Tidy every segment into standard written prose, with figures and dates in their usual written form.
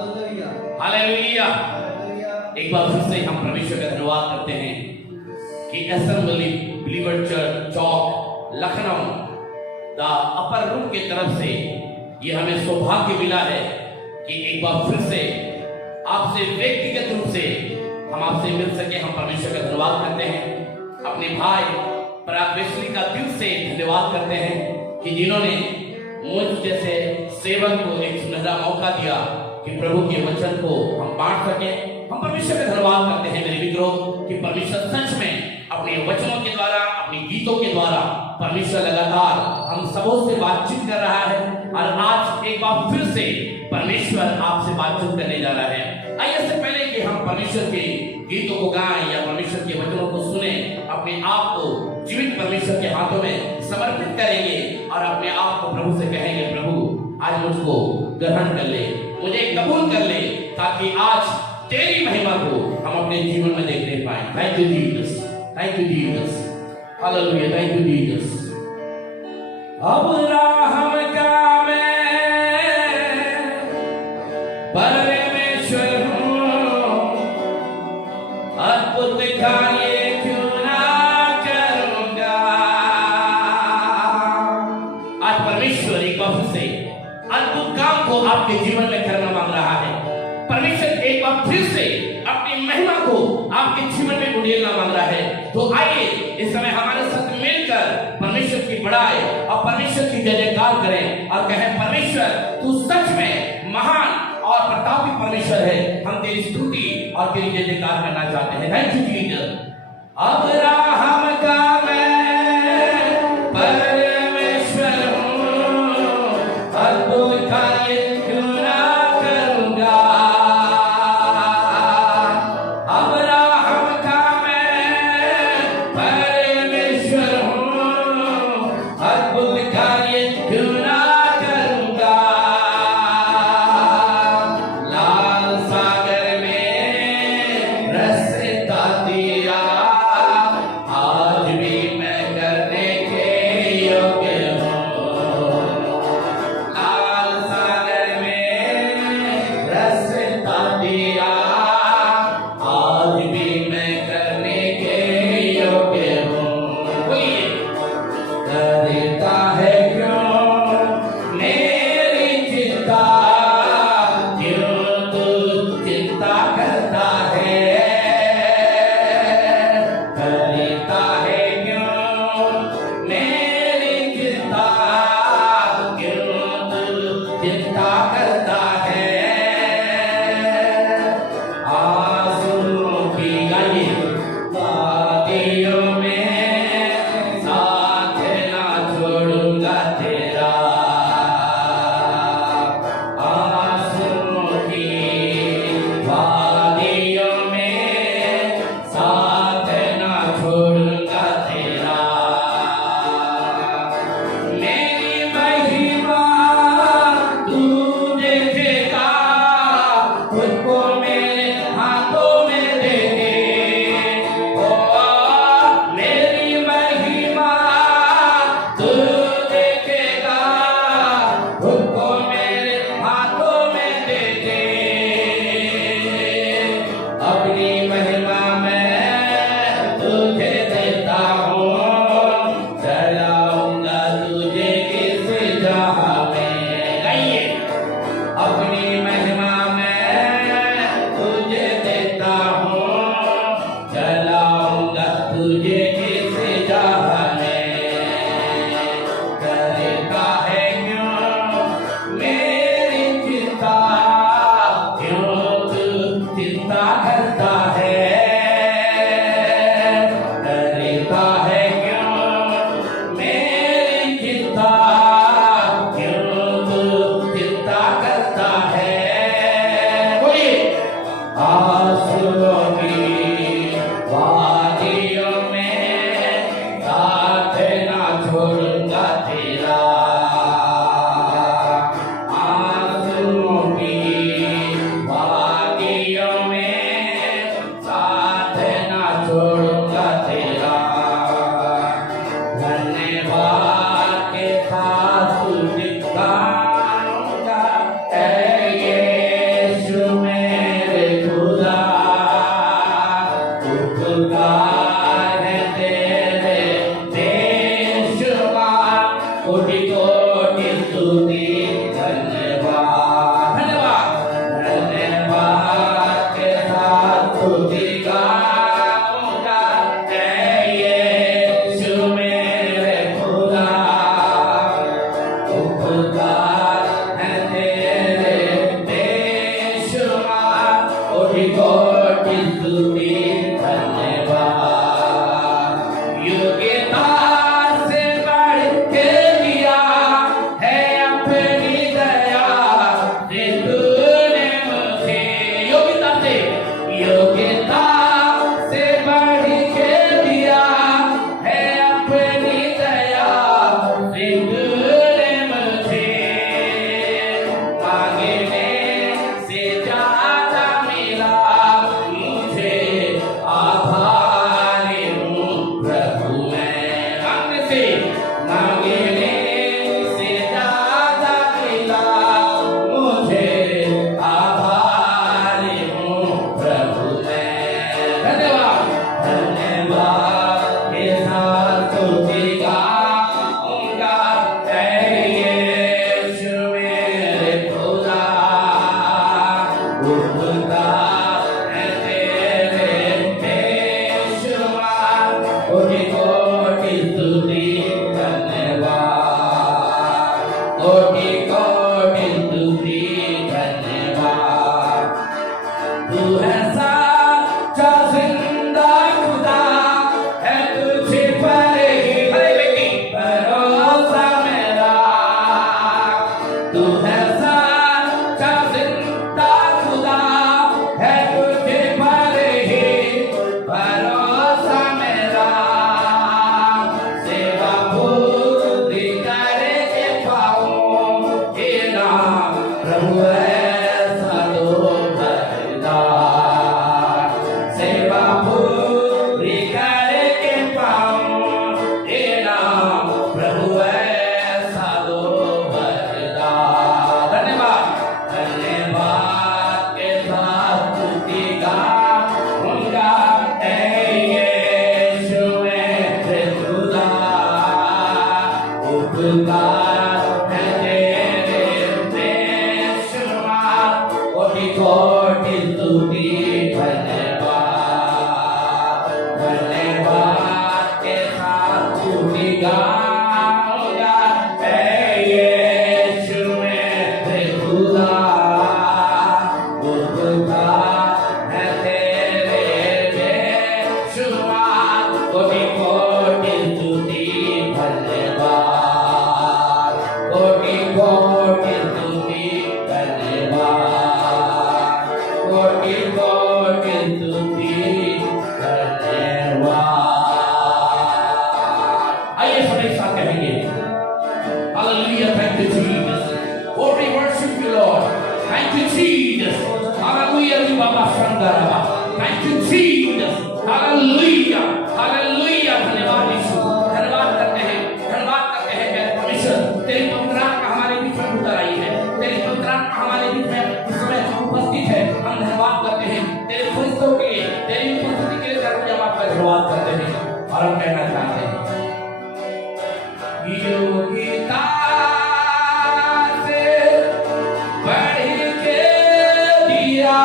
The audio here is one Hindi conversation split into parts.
हालेलुया। एक बार फिर से हम परमेश्वर का धन्यवाद करते हैं कि assembly believer church Chowk Lucknow the upper room की तरफ से ये हमें सौभाग्य मिला है कि एक बार फिर से आपसे व्यक्तिगत रूप से हम आपसे मिल सके। हम परमेश्वर का धन्यवाद करते हैं। अपने भाई पराग वेस्ली का दिल से धन्यवाद करते हैं कि जिन्होंने मुझ जैसे सेवक को एक सुनहरा मौका दिया कि प्रभु के वचन को हम बांट सके। हम परमेश्वर का धन्यवाद करते हैं मेरे मित्रों कि परमेश्वर सच में अपने वचनों के द्वारा, अपने गीतों के द्वारा परमेश्वर लगातार हम सबों से बातचीत कर रहा है। और आज एक बार फिर से परमेश्वर आपसे बातचीत करने जा रहा है। आइए इससे पहले कि हम परमेश्वर के गीतों को गाएं या परमेश्वर के वचनों को सुने, अपने आप को जीवित परमेश्वर के हाथों में समर्पित करेंगे और अपने आप को प्रभु से कहेंगे, प्रभु आज मुझको ग्रहण कर ले, मुझे कबूल कर ले, ताकि आज तेरी महिमा को हम अपने जीवन में देखने पाए। Thank you Jesus, thank you Jesus, hallelujah, thank you Jesus. Abraham का मैं परमेश्वर हूँ, अद्भुत कार्य क्यों ना करूँगा। आज परमेश्वर एक बार से अद्भुत काम को आपके जीवन में करना मांग रहा है। परमेश्वर एक बार फिर से अपनी महिमा को आपके जीवन में उड़ेलना मांग रहा है। तो आइए इस समय हमारे साथ मिलकर परमेश्वर की बड़ाई और परमेश्वर की जय जयकार करें और कहें, परमेश्वर तू सच में महान और प्रतापी परमेश्वर है। हम तेरी स्तुति और तेरी जय जयकार करना चाहते हैं। Thank you Jesus. अब्राहम का मैं परमेश्वर हूँ, अद्भुत कार्य क्यों ना करूँगा। अब्राहम का मैं परमेश्वर हूँ, अद्भुत कार्य क्यों ना करूँगा। लाल सागर में रास्ता दिया, आज भी कोटि कोटि स्तुति धन्यवाद। योग्यता से बढ़ के दिया है अपनी दया से तूने मुझे। योग्यता से बढ़ के दिया है अपनी दया से तूने मुझे। मांगने से ज्यादा मिला मुझे, आभारी हूँ प्रभु मैं। मांगने से ज्यादा मिला मुझे, आभारी हूँ प्रभु मैं। धन्यवाद धन्यवाद के साथ स्तुति गाऊंगा, ऐ यीशु मेरे खुदा। उपकार है तेरे बेशुमार, कोटि कोटि स्तुति धन्यवाद। कोटि कोटि स्तुति धन्यवाद। तू है सच्चा जिंदा खुदा, है तुझे पर ही भरोसा मेरा। तू है सच्चा जिंदा खुदा, है तुझे पर ही भरोसा मेरा। सेवा पूरी करके पाऊं तेरा, प्रभु ऐसा दो बलिदान। सेवा पूरी करके पाऊं तेरा, प्रभु ऐसा दो बलिदान। धन्यवाद धन्यवाद के साथ स्तुति गाऊंगा, ऐ यीशु मेरे खुदा। उपकार है तेरे बेशुमार, कोटि कोटि स्तुति धन्यवाद। धन्यवाद के साथ स्तुति गाऊंगा, ऐ यीशु मेरे खुदा। उपकार है तेरे बेशुमार, कोटि कोटि स्तुति धन्यवाद। कोटि कोटि स्तुति धन्यवाद। कोटि कोटि स्तुति धन्यवाद। आइए सब एक साथ कहेंगे, Hallelujah, thank you Jesus. Oh, we worship you Lord. Thank you Jesus. Hallelujah, we Baba Shandaraba. Thank you Jesus. Hallelujah, hallelujah. धन्यवाद यीशु, धन्यवाद करते हैं मेरे परमेश्वर। तेरी पवित्र आत्मा हमारे बीच में उतर आई है, तेरी पवित्र आत्मा हमारे बीच में इस समय उपस्थित है। हम धन्यवाद करते हैं तेरे फरिश्तों के लिए, तेरी उपस्थिति के लिए हम आपका धन्यवाद करते हैं। और हम कहना चाहते हैं, योग्यता से बढ़ के दिया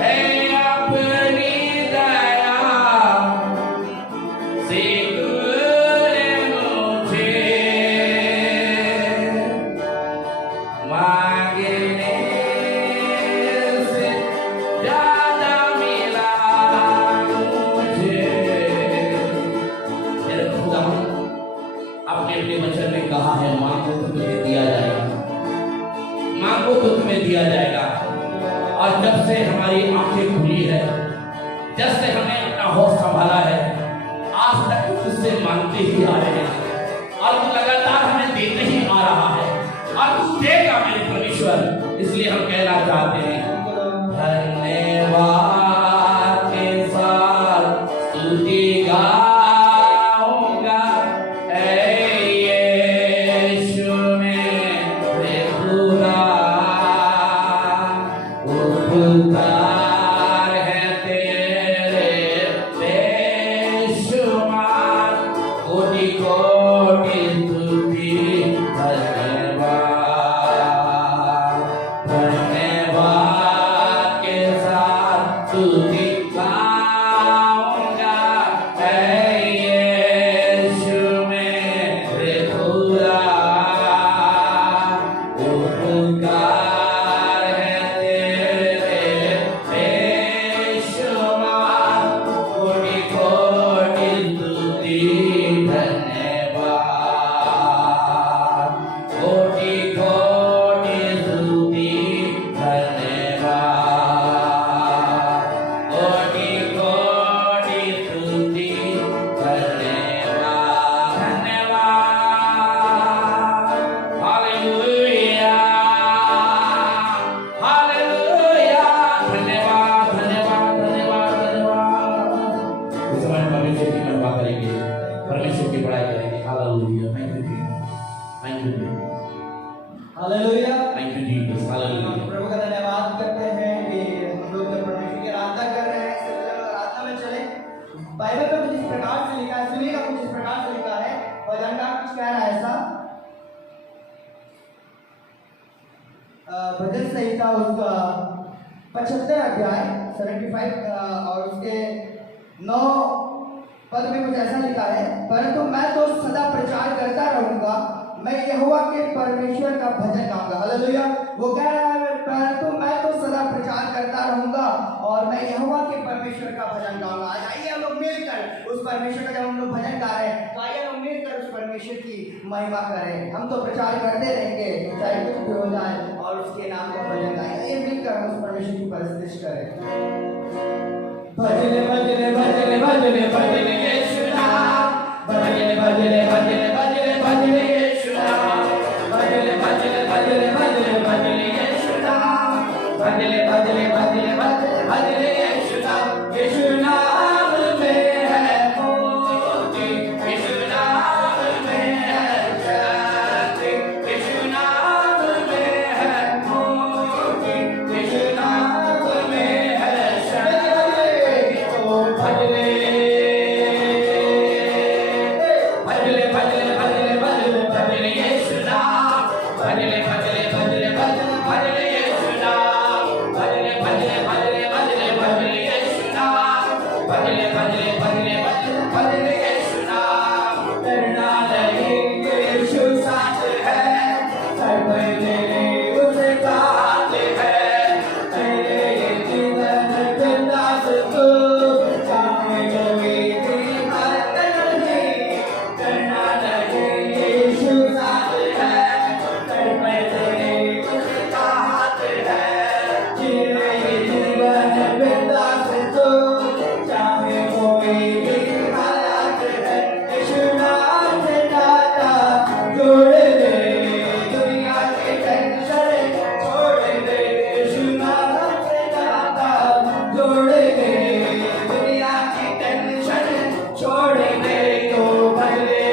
है अपनी दया से तूने मुझे। मांगने से ज्यादा मिला मुझे। मेरे खुदा, आपने अपने वचन में कहा है, मांगो तो तुम्हें दिया जाएगा, मांगो तो तुम्हें दिया जाएगा। और जब से हमारी आंखें खुली है, जब से हमने अपना होश संभाला है, आज तक तुझसे मांगते ही आ रहे हैं और तू लगातार हमें देते ही आ रहा है और तू देगा मेरे परमेश्वर। इसलिए हम कहना चाहते हैं, धन्यवाद के साथ स्तुति गाऊंगा, ऐ यीशु मेरे खुदा। उपकार है तेरे बेशुमार, कोटि कोटि स्तुति धन्यवाद। धन्यवाद के साथ स्तुति गाऊंगा, ऐ यीशु मेरे खुदा। उपकार है तेरे उसका 75 अध्याय 75 और उसके 9 पद में कुछ ऐसा लिखा है, परंतु मैं तो सदा प्रचार करता रहूंगा, मैं यहोवा के परमेश्वर का भजन गाऊंगा। हालेलुया। वो कह रहा है परंतु मैं तो सदा प्रचार करता रहूंगा और मैं यहोवा के परमेश्वर का भजन गाऊंगा। आज आइए हम लोग मिलकर उस परमेश्वर का, जब हम लोग भजन गा रहे हैं तो आइए हम मिलकर उस परमेश्वर की महिमा करें। हम तो प्रचार करते रहेंगे चाहे कुछ भी हो जाए और उसके नाम का भजन गाएं। आइए मिलकर हम उस परमेश्वर की परस्तिश करें। भजन भजन भजन भजन भजन यीशु नाम, भजन भजन भजन भजन भजन यीशु नाम, भजन भजन भजन भजन भजन यीशु नाम, भजन भजन भजन भजन भजन यीशु नाम। यीशु नाम में है मुक्ति, यीशु नाम में है शक्ति, यीशु नाम में है मुक्ति, यीशु नाम में है शक्ति। ओ भजन भजन भजन भजन भजन भजन यीशु नाम, भजन भजन भजन भजन भजन यीशु नाम, भजन भजन भजन भजन भजन यीशु नाम, भजन भजन भजन भजन भजन यीशु नाम। डरना नहीं यीशु साथ है, सब तेरे उसका हाथ है, तेरे ये जीवन बिंदास तू, चाहे कोई भी हालत नहीं, डरना नहीं यीशु साथ है, सब तेरे उसका हाथ है, तेरे ये जीवन बिंदास तू, चाहे कोई भी हालत है। यीशु नाम से नाता जोड़ दे, दुनिया के टेंशन छोड़ दे, यीशु नाम से नाता जोड़ दे, दुनिया की टेंशन छोड़ दे। तो भजले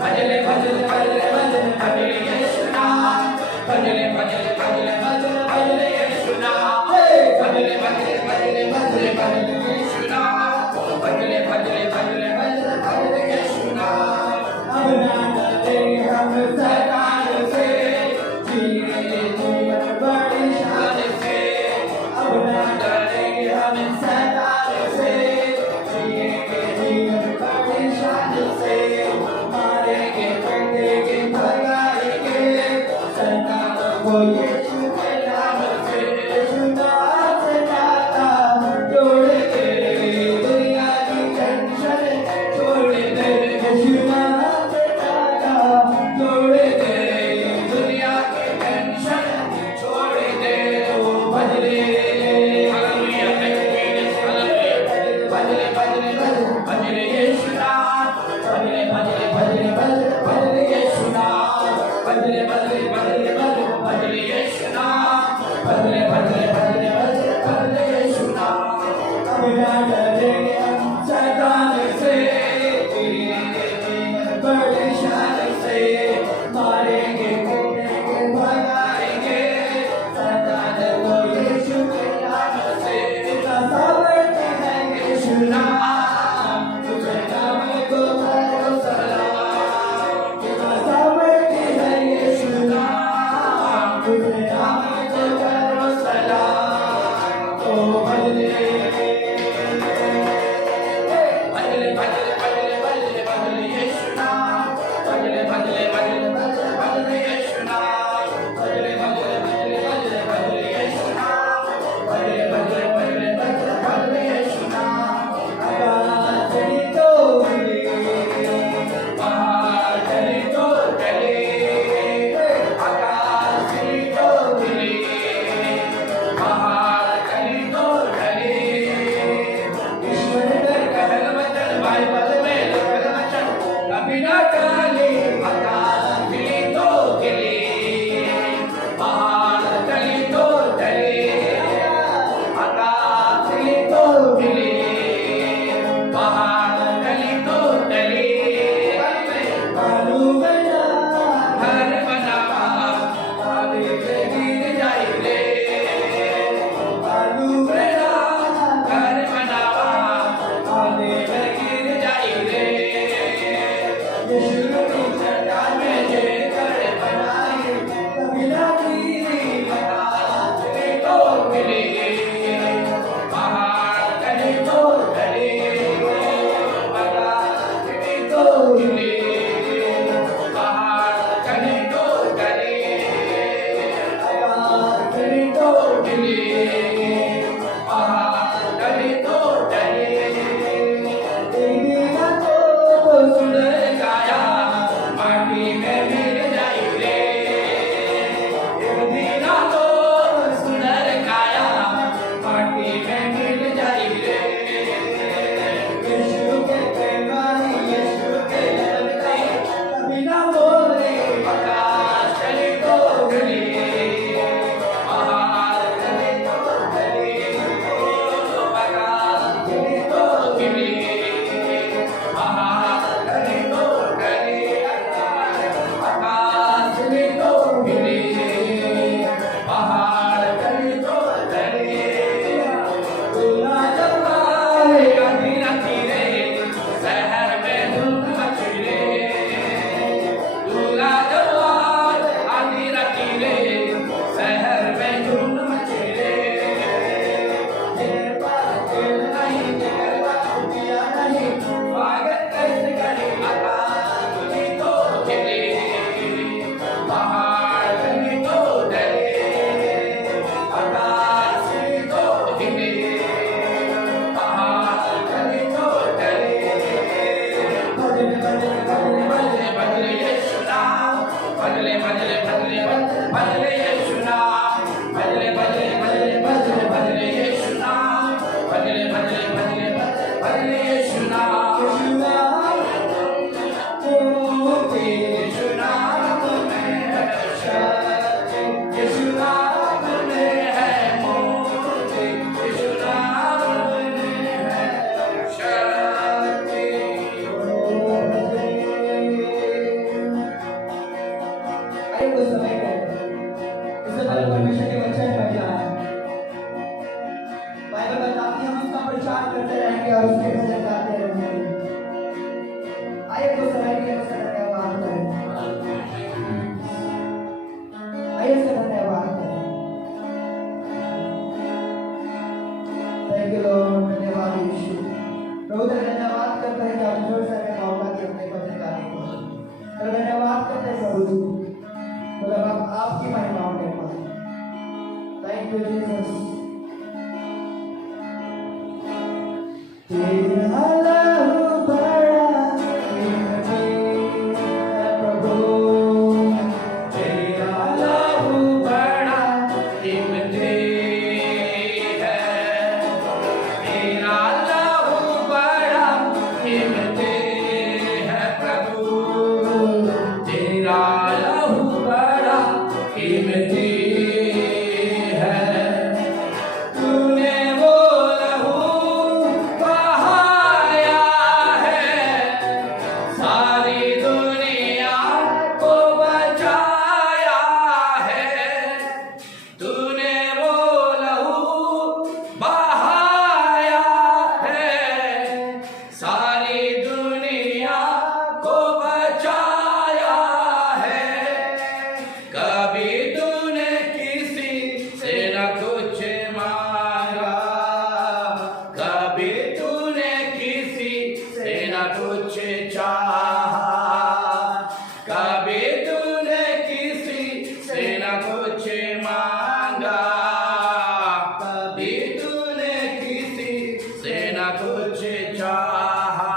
भजले भजले भजले भजले भजले यीशु नाम, भजले भजले भजले भजले भजले यीशु नाम, भजले भजले भजले भजले भजले यीशु नाम, भजले भजले भजले भजले भजले यीशु नाम। अब ना डरे हम शैतान से, जिएंगे जीवन बड़ी शान से, अब ना डरेंगे हम शैतान से, जिएंगे जीवन बड़ी शान से, मारेंगे पकड़ेंगे भगाएंगे शैतान को यीशु के नाम से। यीशु नाम से नाता जोड़ दे, दुनिया की टेंशन छोड़ दे, यीशु नाम से नाता जोड़ दे, दुनिया की टेंशन छोड़ दे। तो भजले hallelujah, thank you Jesus, hallelujah. भजले भजले भजले भजले यीशु नाम, भजले भजले भजले भजले भजले यीशु नाम, भजले भजले भजले भजले भजले यीशु सबसे पहले परमेश्वर के वचन में जाए। बाइबल बताती है हम उसका प्रचार करते रहेंगे और उसके भजन गाते रहेंगे। आइए तो समय के लिए उसका धन्यवाद करें। आइए उसका धन्यवाद करें। थैंक यू लॉर्ड, धन्यवाद यीशु। प्रभु धन्यवाद करते हैं कि आप जोर से हमें मौका दिया अपने भजन गाने को। और धन्यवाद करते हैं प्रभु जी, मतलब आप आपकी महिमा होने पाए। Thank you Jesus. तेरा लहू बड़ा कीमती है प्रभु, तेरा लहू बड़ा कीमती है, तेरा लहू बड़ा कीमती है प्रभु, तेरा लहू बड़ा कीमती है। तूने वो लहू बहाया है, सारी दुनिया को बचाया है। तूने वो लहू बहाया है, सारी दुनिया को बचाया है। कभी तूने किसी से न कुछ मांगा, कभी तूने किसी से न कुछ चाहा, कभी तूने किसी से न कुछ मांगा, कभी तूने किसी से न कुछ चाहा।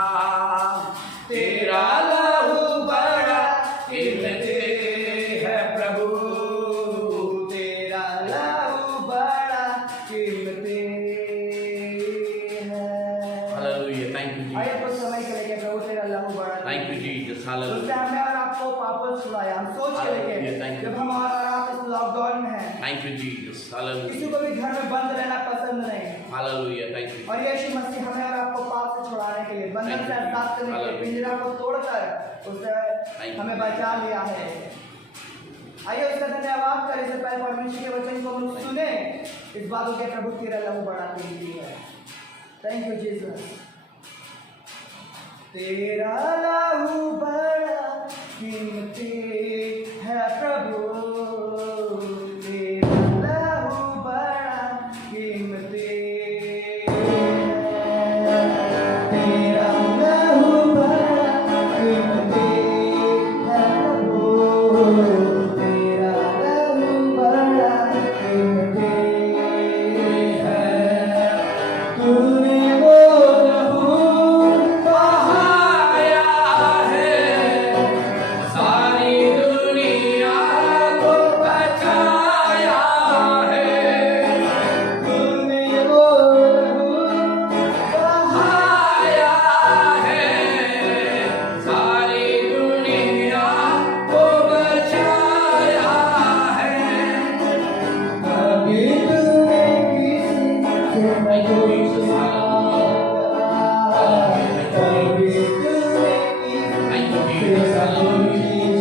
तेरा लहू बड़ा कीमती है प्रभु, तेरा लहू बड़ा कीमती है। हालेलुया। थैंक यू आइए जीसस, कुछ समय के लिए प्रभु तेरा लहू बड़ा थैंक यू जीसस। उसने हालेलुया, हमें और आपको वापस छुड़ाया। हम सोच के Hallelujah, लेंगे thank you. जब हम और आप इस लॉकडाउन में हैं, थैंक यू जीसस। हालेलुया, किसी को भी घर में बंद रहना पसंद नहीं। Hallelujah, thank you. और यीशु मसीह हमें और आपको पाप से छुड़ाने के लिए, बंधन से आजाद करने के लिए, Hallelujah. पिंजरा को तोड़कर उसने Thank you. हमें बचा लिया है। आइए उसका धन्यवाद करें। इससे पहले परमेश्वर के वचन को हम सुने, इस बात को प्रभु तेरा लहू बड़ा कीमती है। Thank you Jesus. तेरा लहू बड़ा कीमती है प्रभु, तेरा लहू बड़ा कीमती है। तेरा लहू बड़ा कीमती है प्रभु, तेरा लहू बड़ा कीमती है। तूने वो लहू बहाया है, सारी दुनिया को बचाया है। तूने वो लहू बहाया है, सारी दुनिया को बचाया है। कभी तूने किसी से न कुछ मांगा, कभी तूने Thank you, किसी Jesus. से न कुछ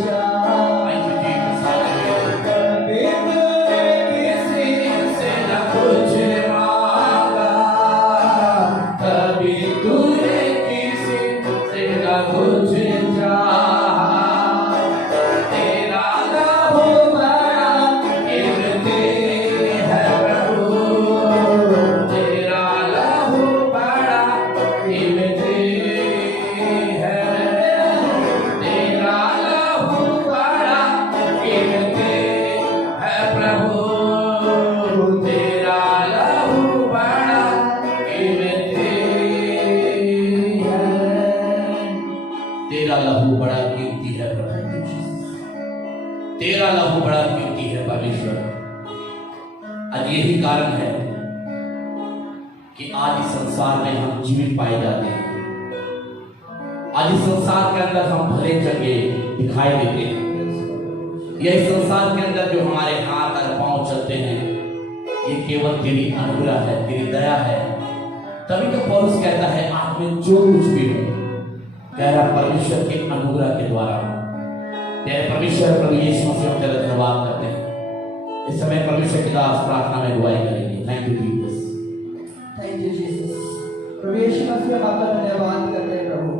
चाहा, Thank you, Jesus. Hallelujah. कभी तूने किसी से न कुछ मांगा, कभी तूने किसी से न कुछ चाहा। तेरा लहू बड़ा कीमती है प्रभु, तेरा लहू बड़ा कीमती है। तेरा लहू बड़ा कीमती है प्रभु, तेरा लहू बड़ा कीमती है। तेरा लहू बड़ा कीमती है प्रभु, तेरा लहू बड़ा कीमती है परमेश्वर। आज यही कारण है कि आज इस संसार में हम जीवित पाए जाते हैं। आज इस संसार के अंदर हम भले चंगे दिखाई देते हैं। यह संसार के अंदर जो हमारे हाथ और पांव चलते हैं, ये केवल तेरी अनुग्रह है, तेरी दया है। तभी तो पौलुस कहता है आप में जो कुछ भी हो, कह रहा परमेश्वर के अनुग्रह के द्वारा। तेरे परमेश्वर प्रभु यीशु मसीह तेरा धन्यवाद करते हैं। इस समय परमेश्वर की दास प्रार्थना में दुआएं करेंगे। Thank you Jesus. Thank you Jesus. प्रभु यीशु मसीह हम आपका धन्यवाद करते हैं प्रभु।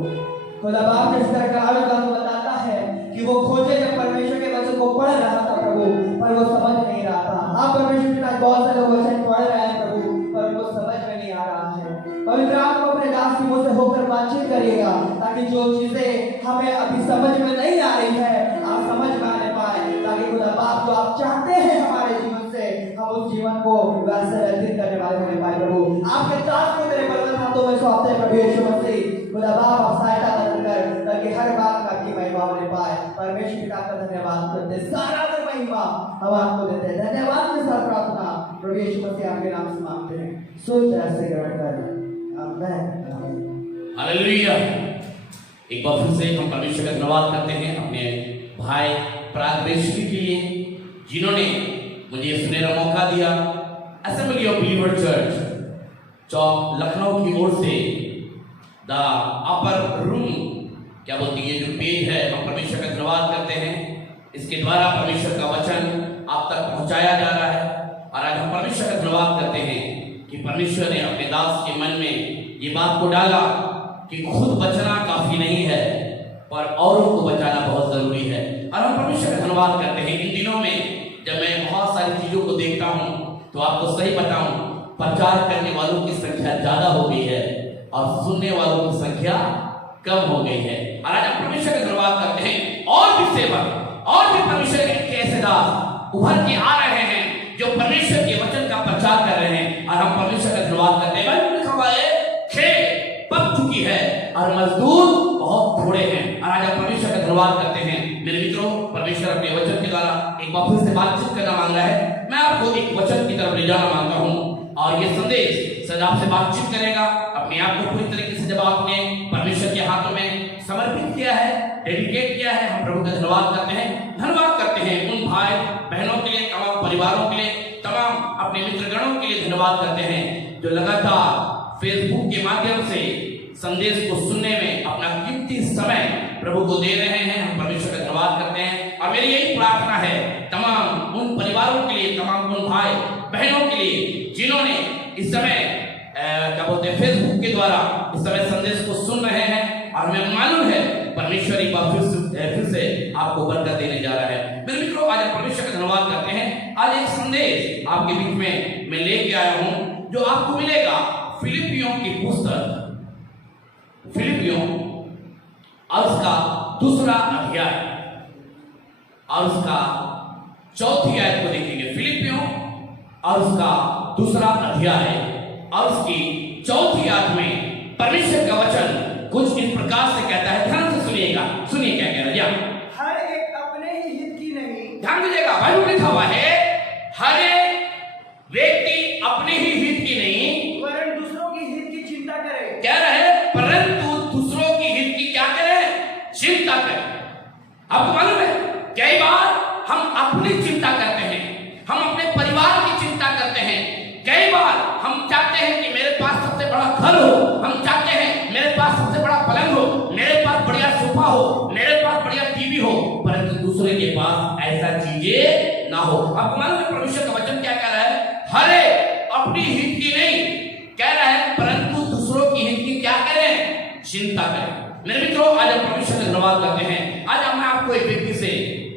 खुदा बाप जिस तरह का को बताता है कि वो खोजे जब परमेश्वर के वचन को पढ़ रहा था प्रभु, पर वो समझ नहीं रहा था। हाँ परमेश्वर पिता बहुत सारे लोग वचन पढ़ रहे हैं प्रभु, पर उनको समझ में नहीं आ रहा है। पवित्र आत्मा अपने दास की मुंह से होकर बातचीत करिएगा, ताकि जो चीजें हमें अभी समझ में नहीं आ रही है आप समझ में आने पाए, ताकि खुदा बाप जो आप चाहते हैं हमारे जीवन से, हम उस जीवन को वैसे व्यतीत करने वाले होने पाए प्रभु। आपके दास को तेरे बलवंत हाथों में सौंपते हैं प्रभु यीशु मसीह। खुदा बाप आप सहायता कर, ताकि हर बात में आपकी महिमा होने पाए। परमेश्वर पिता का धन्यवाद करते, सारा महिमा हम आपको देते हैं। धन्यवाद के साथ प्रार्थना प्रभु यीशु मसीह आपके नाम से मांगते हैं, सुन जय से ग्रहण करें। आमीन। हालेलुया। एक बार फिर से हम परमेश्वर का धन्यवाद करते हैं अपने भाई प्रागवेशी के लिए, जिन्होंने मुझे सुनहरा मौका दिया। असेंबली ऑफ बिलीवर चर्च चौक लखनऊ की ओर से द अपर रूम क्या बोलती है जो पेज है, हम परमेश्वर का धन्यवाद करते हैं। इसके द्वारा परमेश्वर का वचन आप तक पहुंचाया जा रहा है। और आज हम परमेश्वर का धन्यवाद करते हैं कि परमेश्वर ने अपने दास के मन में ये बात को डाला कि खुद बचना काफी नहीं है, पर औरों को बचाना बहुत जरूरी है। और हम परमेश्वर का धन्यवाद करते हैं। इन दिनों में जब मैं बहुत सारी चीजों को देखता हूँ, तो आपको सही बताऊं, प्रचार करने वालों की संख्या ज्यादा हो गई है और सुनने वालों की संख्या कम हो गई है। और आज हम परमेश्वर का धन्यवाद करते हैं। और भी सेवक और भी परमेश्वर के ऐसे दास उभर के आ रहे हैं जो परमेश्वर के वचन का प्रचार कर रहे हैं, और हम परमेश्वर का धन्यवाद करते हैं। खेत पक चुकी है और मजदूर बहुत थोड़े हैं। और आज हम परमेश्वर का धन्यवाद करते हैं। मेरे मित्रों, परमेश्वर अपने वचन के द्वारा एक बार फिर से बातचीत करना मांग रहा है। मैं आपको एक वचन की तरफ ले जाना मांगता हूँ, और ये संदेश सदा आपसे बातचीत करेगा। अपने आप को पूरी तरीके से जब आपने परमेश्वर के हाथों में समर्पित किया है, डेडिकेट किया है, हम प्रभु का धन्यवाद करते हैं। धन्यवाद करते हैं उन भाई बहनों के लिए, तमाम परिवारों के लिए, तमाम अपने मित्रगणों के लिए धन्यवाद करते हैं जो लगातार फेसबुक के माध्यम से संदेश को सुनने में अपना कीमती समय प्रभु को दे रहे हैं। हम परमेश्वर का धन्यवाद करते हैं। और मेरी यही प्रार्थना है तमाम उन परिवारों के लिए, तमाम उन भाई बहनों के लिए जिन्होंने इस समय क्या बोलते हैं फेसबुक के द्वारा इस समय संदेश को सुन रहे हैं, और हमें मालूम है परमेश्वर एक बार फिर से आपको बरकत देने जा रहा है। मेरे मित्रों, आज हम परमेश्वर का धन्यवाद करते हैं। आज एक संदेश आपके बीच में मैं लेके आया हूं जो आपको मिलेगा फिलिपियों की पुस्तक, फिलिपियों और उसका दूसरा अध्याय और उसका चौथी आयत को देखेंगे। फिलिपियों और उसका दूसरा अध्याय और उसकी चौथी आयत में परमेश्वर का वचन कुछ इस प्रकार से कहता है। ध्यान से सुनिएगा, सुनिए क्या कह रहा है। हर एक अपने ही हित की नहीं, ध्यान दीजिएगा, बाइबल में लिखा हुआ है हर एक व्यक्ति अपने ही हित की नहीं वरन दूसरों की हित की चिंता करे। कह रहे हैं परंतु दूसरों की हित की क्या करें, चिंता करें। आपको मालूम है कई बार हम अपनी चिंता करते हैं, हम अपने परिवार की चिंता करते हैं। कई बार हम चाहते हैं कि मेरे पास सबसे बड़ा घर हो, हम चाहते हैं मेरे पास सबसे बड़ा पलंग हो, मेरे पास बढ़िया सोफा हो, मेरे पास बढ़िया टीवी हो, परंतु दूसरे के पास ऐसा चीजें ना हो। आपको मालूम है परमेश्वर का वचन क्या कह रहा है, हर एक अपनी हित की नहीं कह रहा है, परंतु दूसरों की हित की क्या करें, चिंता करें। मेरे मित्रों, आज हम परमेश्वर का धन्यवाद करते हैं। आज मैं आपको एक व्यक्ति से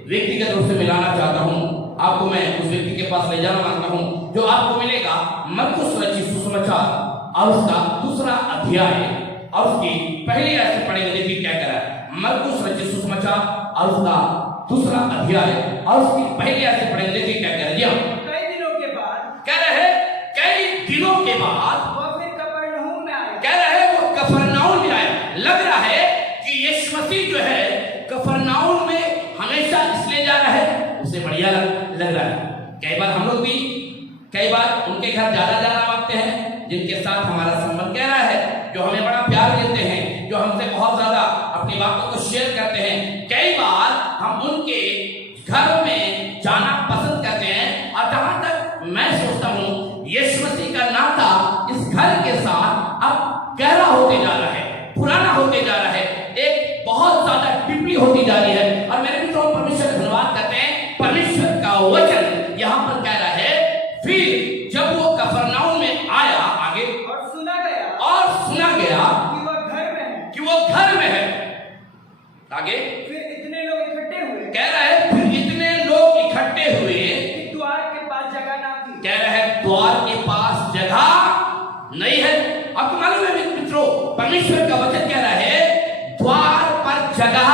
व्यक्तिगत रूप से मिलाना चाहता हूं। आपको मैं उस व्यक्ति के पास ले जाना मांगता हूं जो आपको मिलेगा मरकुस रचित सुसमाचार और उसका दूसरा अध्याय और उसकी पहली आयत से पढ़ेंगे। देखिए क्या कह रहा है। मरकुस रचित सुसमाचार और उसका दूसरा अध्याय और उसकी पहली आयत से पढ़ेंगे। देखिए क्या कह रहा है। कई दिनों के बाद, कह रहे हैं कई दिनों के बाद वह फिर कफरनहूम में आया। कह रहे हैं वो कफरनहूम में आया। लग रहा है कि यीशु मसीह जो है कफरनहूम में हमेशा इसलिए जा रहा है, उसे बढ़िया लग रहा है। कई बार हम लोग भी कई बार उनके घर ज्यादा जाना मांगते हैं जिनके साथ हमारा संबंध गहरा है, जो हमें बड़ा प्यार देते हैं, जो हमसे बहुत ज्यादा अपनी बातों को शेयर करते हैं। कई बार हम उनके घरों में जाना पसंद करते हैं। और जहां तक मैं सोचता हूं यीशु मसीह का नाता इस घर के साथ अब गहरा होते जा रहा है, पुराना होते जा रहा है, एक बहुत ज्यादा डीपली होती जा रही है। और मेरे मित्रों, परमेश्वर का धन्यवाद करते हैं। परमेश्वर का वचन यहाँ पर क्या परमेश्वर का वचन कह रहा है द्वार पर जगह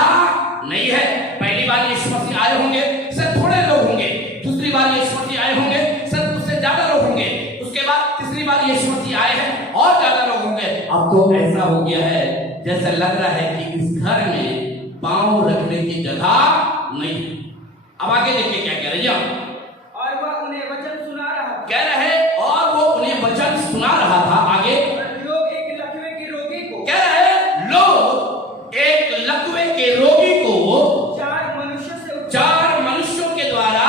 नहीं है। पहली बार यीशु मसीह आए होंगे, सर थोड़े लोग होंगे। दूसरी बार यीशु मसीह आए होंगे, सर उससे ज्यादा लोग होंगे। उसके बाद तीसरी बार यीशु मसीह आए हैं और ज्यादा लोग होंगे। अब तो ऐसा हो गया है जैसे लग रहा है कि इस घर में पांव रखने की जगह नहीं। अब आगे देखिए क्या कह रहे हैं। और वह उन्हें वचन सुना रहा कह रहे हैं और वो उन्हें वचन सुना रहा था। आगे लोग एक लकवे के रोगी को कह रहे हैं लोग एक लकवे के रोगी को चार मनुष्यों के द्वारा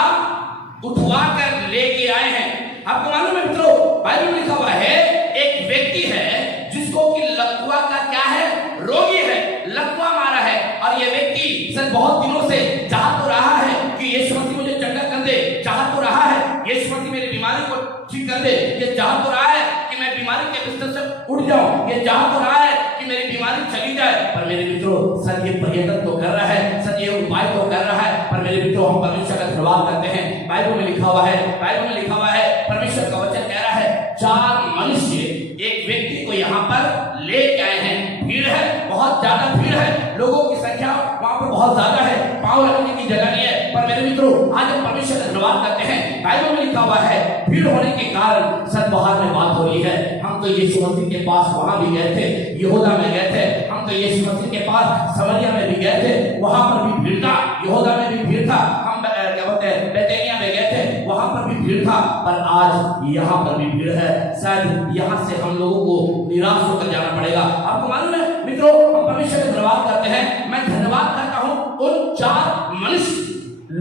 उठवा कर लेके आए हैं। आपको मालूम है मित्रों, बाइबल में लिखा हुआ है एक व्यक्ति है जिसको कि लकवा का क्या है, रोगी है, लकवा मारा है। और ये व्यक्ति सर बहुत दिनों से चाह तो रहा है कि यीशु मसीह मुझे चंगा कर दे, चाह तो रहा है यीशु मसीह मेरी बीमारी को ठीक कर दे, ये चाह तो रहा है कि मैं बीमारी के बिस्तर से उठ जाऊं, ये चाह तो रहा है कि मेरी बीमारी चली जाए। पर मेरे मित्रों सर ये प्रयत्न तो कर रहा है, सर ये उपाय तो कर रहा है। पर मेरे मित्रों हम परमेश्वर का धन्यवाद करते हैं। बाइबल में लिखा हुआ है, बाइबल में लिखा हुआ है, परमेश्वर का वचन कह रहा है चार मनुष्य एक व्यक्ति को यहाँ पर लेके आए हैं। भीड़ है, बहुत ज्यादा भीड़ है, लोगों की संख्या वहां पर बहुत ज्यादा है, पांव रखने की जगह नहीं है। पर मेरे मित्रों आज हम परमेश्वर का धन्यवाद करते हैं। बाइबल में लिखा हुआ है भीड़ होने के कारण सर बाहर में बात हो रही है। हम तो यीशु मसीह के पास वहां भी गए थे, यहूदा में गए थे, हम तो यीशु मसीह के पास समरिया में भी गए थे, वहां पर भी भीड़ था, यहूदा में भी भीड़ था, हम क्या बोलते हैं बेतनिया में गए थे, वहां पर भी भीड़ था। पर आज यहाँ पर भी भीड़ है। शायद यहाँ से हम लोगों को निराश होकर जाना पड़ेगा। आपको मालूम है मित्रों हम परमेश्वर का धन्यवाद करते हैं। मैं धन्यवाद करता हूँ उन चार मनुष्य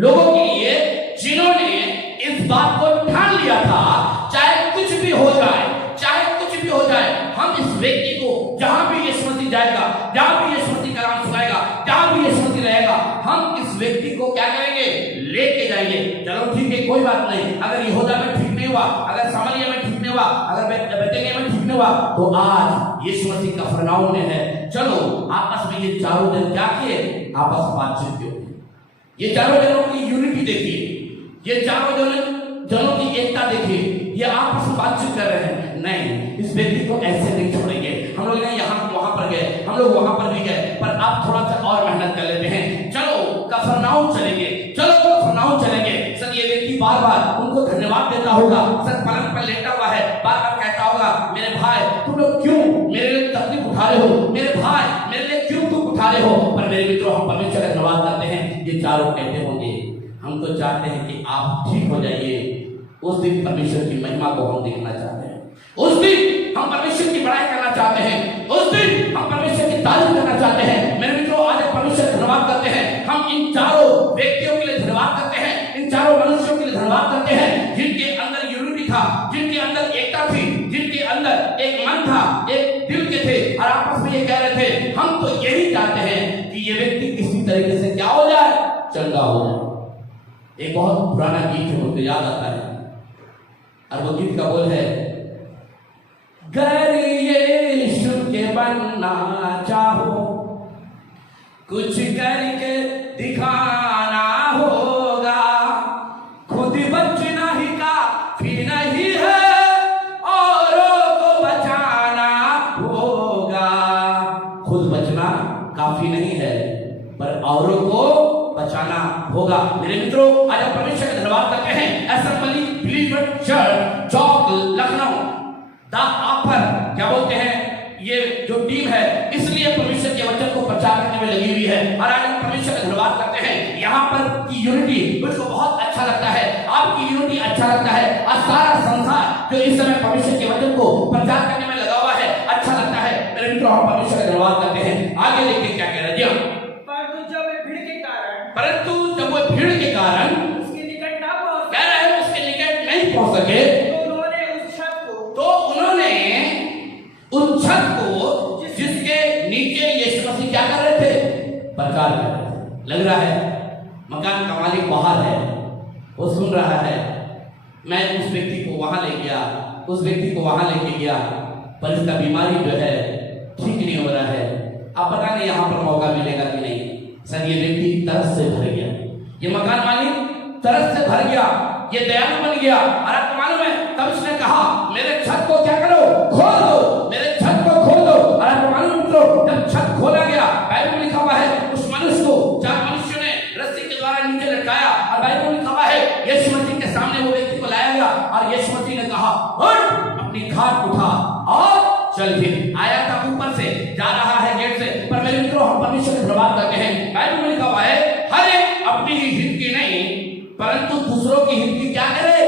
लोगों के लिए जिन्होंने इस बात को ठान लिया था चाहे कुछ भी हो जाए, चाहे कुछ भी हो जाए, हम इस व्यक्ति को जहां भी यीशु मसीह जाएगा, जहां भी यीशु मसीह का नाम सुनाएगा, जहां भी यीशु मसीह रहेगा, हम इस व्यक्ति को क्या करेंगे, लेके जाएंगे। चलो ठीक है कोई बात नहीं, अगर यहूदा में ठीक नहीं हुआ, अगर सामरिया में ठीक नहीं हुआ, अगर बेतनिया में ठीक नहीं हुआ, तो आज यीशु मसीह का कफरनहूम में है। चलो आपस में ये चारों जन क्या किए, आपस में बातचीत किए। ये चारों जनों की यूनिटी देखिए, ये चारों जनों की एकता देखिए, ये आपस में बातचीत कर रहे हैं। नहीं, इस व्यक्ति को ऐसे नहीं छोड़ेंगे। हम लोग नहीं यहाँ वहां पर गए, हम लोग वहां पर भी गए, पर आप थोड़ा सा और मेहनत कर लेते हैं। चलो कफरनहूम चलेंगे, चलो कफरनहूम चलेंगे। सर ये व्यक्ति बार बार उनको धन्यवाद देता होगा, सर पलंग पर लेटा हुआ है, बार बार कहता होगा मेरे भाई तुम लोग क्यों मेरे लिए तकलीफ उठा रहे हो, मेरे भाई मेरे लिए क्यों तुम उठा रहे हो। पर मेरे मित्रों हम परमेश्वर का धन्यवाद करते हैं। ये चारों कहते होंगे हम तो चाहते हैं कि आप ठीक हो जाइए। उस दिन परमेश्वर की महिमा को हम देखना चाहते हैं, उस दिन हम परमेश्वर की बड़ाई करना चाहते हैं, उस दिन हम परमेश्वर की तारीफ करना चाहते हैं। मेरे मित्रों आज हम परमेश्वर का धन्यवाद करते हैं। हम इन चारों व्यक्तियों के लिए धन्यवाद करते हैं, इन चारों मनुष्यों के लिए धन्यवाद करते हैं जिनके अंदर यूनिटी था, जिनके अंदर एकता थी, जिनके अंदर एक मन था, एक दिल के थे और आपस में ये कह रहे थे हम तो यही चाहते हैं कि ये व्यक्ति किसी तरीके से क्या हो जाए, चंगा हो जाए। एक बहुत पुराना गीत है मुझे याद आता है और वो गीत का बोल है गर यीशु के बनना चाहो कुछ करके दिखाना होगा, खुद बचना ही काफी नहीं है औरों को बचाना होगा। खुद बचना काफी नहीं है पर औरों को बचाना होगा। मेरे मित्रों आज हम परमेश्वर का धन्यवाद करते हैं। Assembly believer church Chowk Lucknow the upper क्या बोलते हैं ये जो टीम है इसलिए परमेश्वर के वचन को प्रचार करने में लगी हुई है। और आज हम परमेश्वर का धन्यवाद करते हैं। यहाँ पर की यूनिटी मुझको बहुत अच्छा लगता है, आपकी यूनिटी अच्छा लगता है और सारा संसार जो इस समय परमेश्वर के वचन को प्रचार करने में लगा हुआ है अच्छा लगता है। मेरे मित्रों हम परमेश्वर का धन्यवाद करते हैं। आगे देखिए क्या कह रहे हैं। परंतु जब वो भीड़ के कारण उसके निकट ना पहुंच कह रहे हैं उसके निकट नहीं पहुंच सके तो उन्होंने उस छत को जिसके नीचे यीशु मसीह क्या कर रहे थे, प्रचार कर रहे थे। लग रहा है मकान का मालिक बाहर है, वो सुन रहा है। मैं उस व्यक्ति को वहां ले गया, उस व्यक्ति को वहां लेके गया पर इसका बीमारी जो है ठीक नहीं हो रहा है। अब पता नहीं यहाँ पर मौका मिलेगा कि नहीं। सर ये व्यक्ति तरस से भर गया, ये मकान मालिक तरस से भर गया, ये दयालु बन गया। और आपको मालूम है तब उसने कहा मेरे छत को क्या करो, खोल दो, मेरे छत को खोल दो। और आपको मालूम और यीशु मसीह ने कहा उठ, अपनी खाट उठा और चल। फिर आया था ऊपर से, जा रहा है गेट से। पर मेरे मित्रों, हम परमेश्वर को धन्यवाद करते हैं। बाइबल में लिखा हुआ है हर एक अपनी ही हित की नहीं परंतु दूसरों की हित की क्या करे,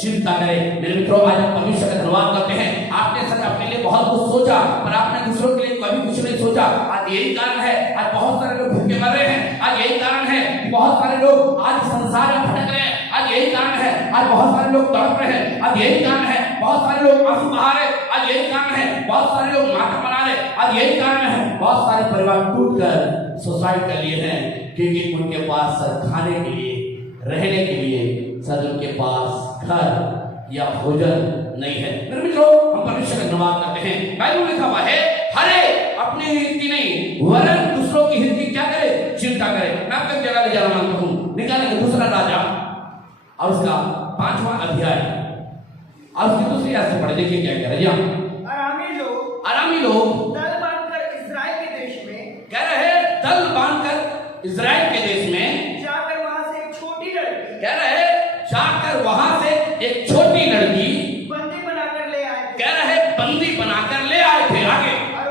चिंता करे। मेरे मित्रों, आज हम परमेश्वर का धन्यवाद करते हैं। आपने सच अपने लिए बहुत कुछ सोचा पर आपने दूसरों के लिए कभी कुछ नहीं सोचा। आज यही कारण है आज बहुत सारे लोग भूखे मर रहे हैं। आज यही कारण है कि बहुत सारे लोग आज संसार में भटक रहे हैं। आज यही कारण है आज बहुत सारे लोग तड़प रहे हैं। आज यही कारण है बहुत सारे लोग आंसू बहा रहे। आज यही कारण है बहुत सारे लोग मातम मना रहे। आज यही कारण है बहुत सारे परिवार टूटकर सुसाइड कर लिए हैं, क्योंकि उनके पास सर खाने के लिए, रहने के लिए सर उनके पास घर या भोजन नहीं है। मेरे मित्रों, हम परमेश्वर का धन्यवाद करते हैं। बाइबल में लिखा हुआ है हरे अपने हित की नहीं वरन दूसरों की हित की क्या करे, चिंता करे। मैं आपको जगह ले जा रहा हूं, निकालेंगे दूसरा राजा और उसका 5वां अध्याय और उसकी दूसरी आयत से पढ़े। देखिए क्या कह रहे हैं। अरामी लोग दल बांधकर इस्राएल के देश में, कह रहे हैं दल बांधकर इस्राएल के देश में जाकर वहां से एक छोटी लड़की, कह रहे जाकर वहां से एक छोटी लड़की बंदी बनाकर ले आए थे। कह रहे बंदी बनाकर ले आए थे। आगे और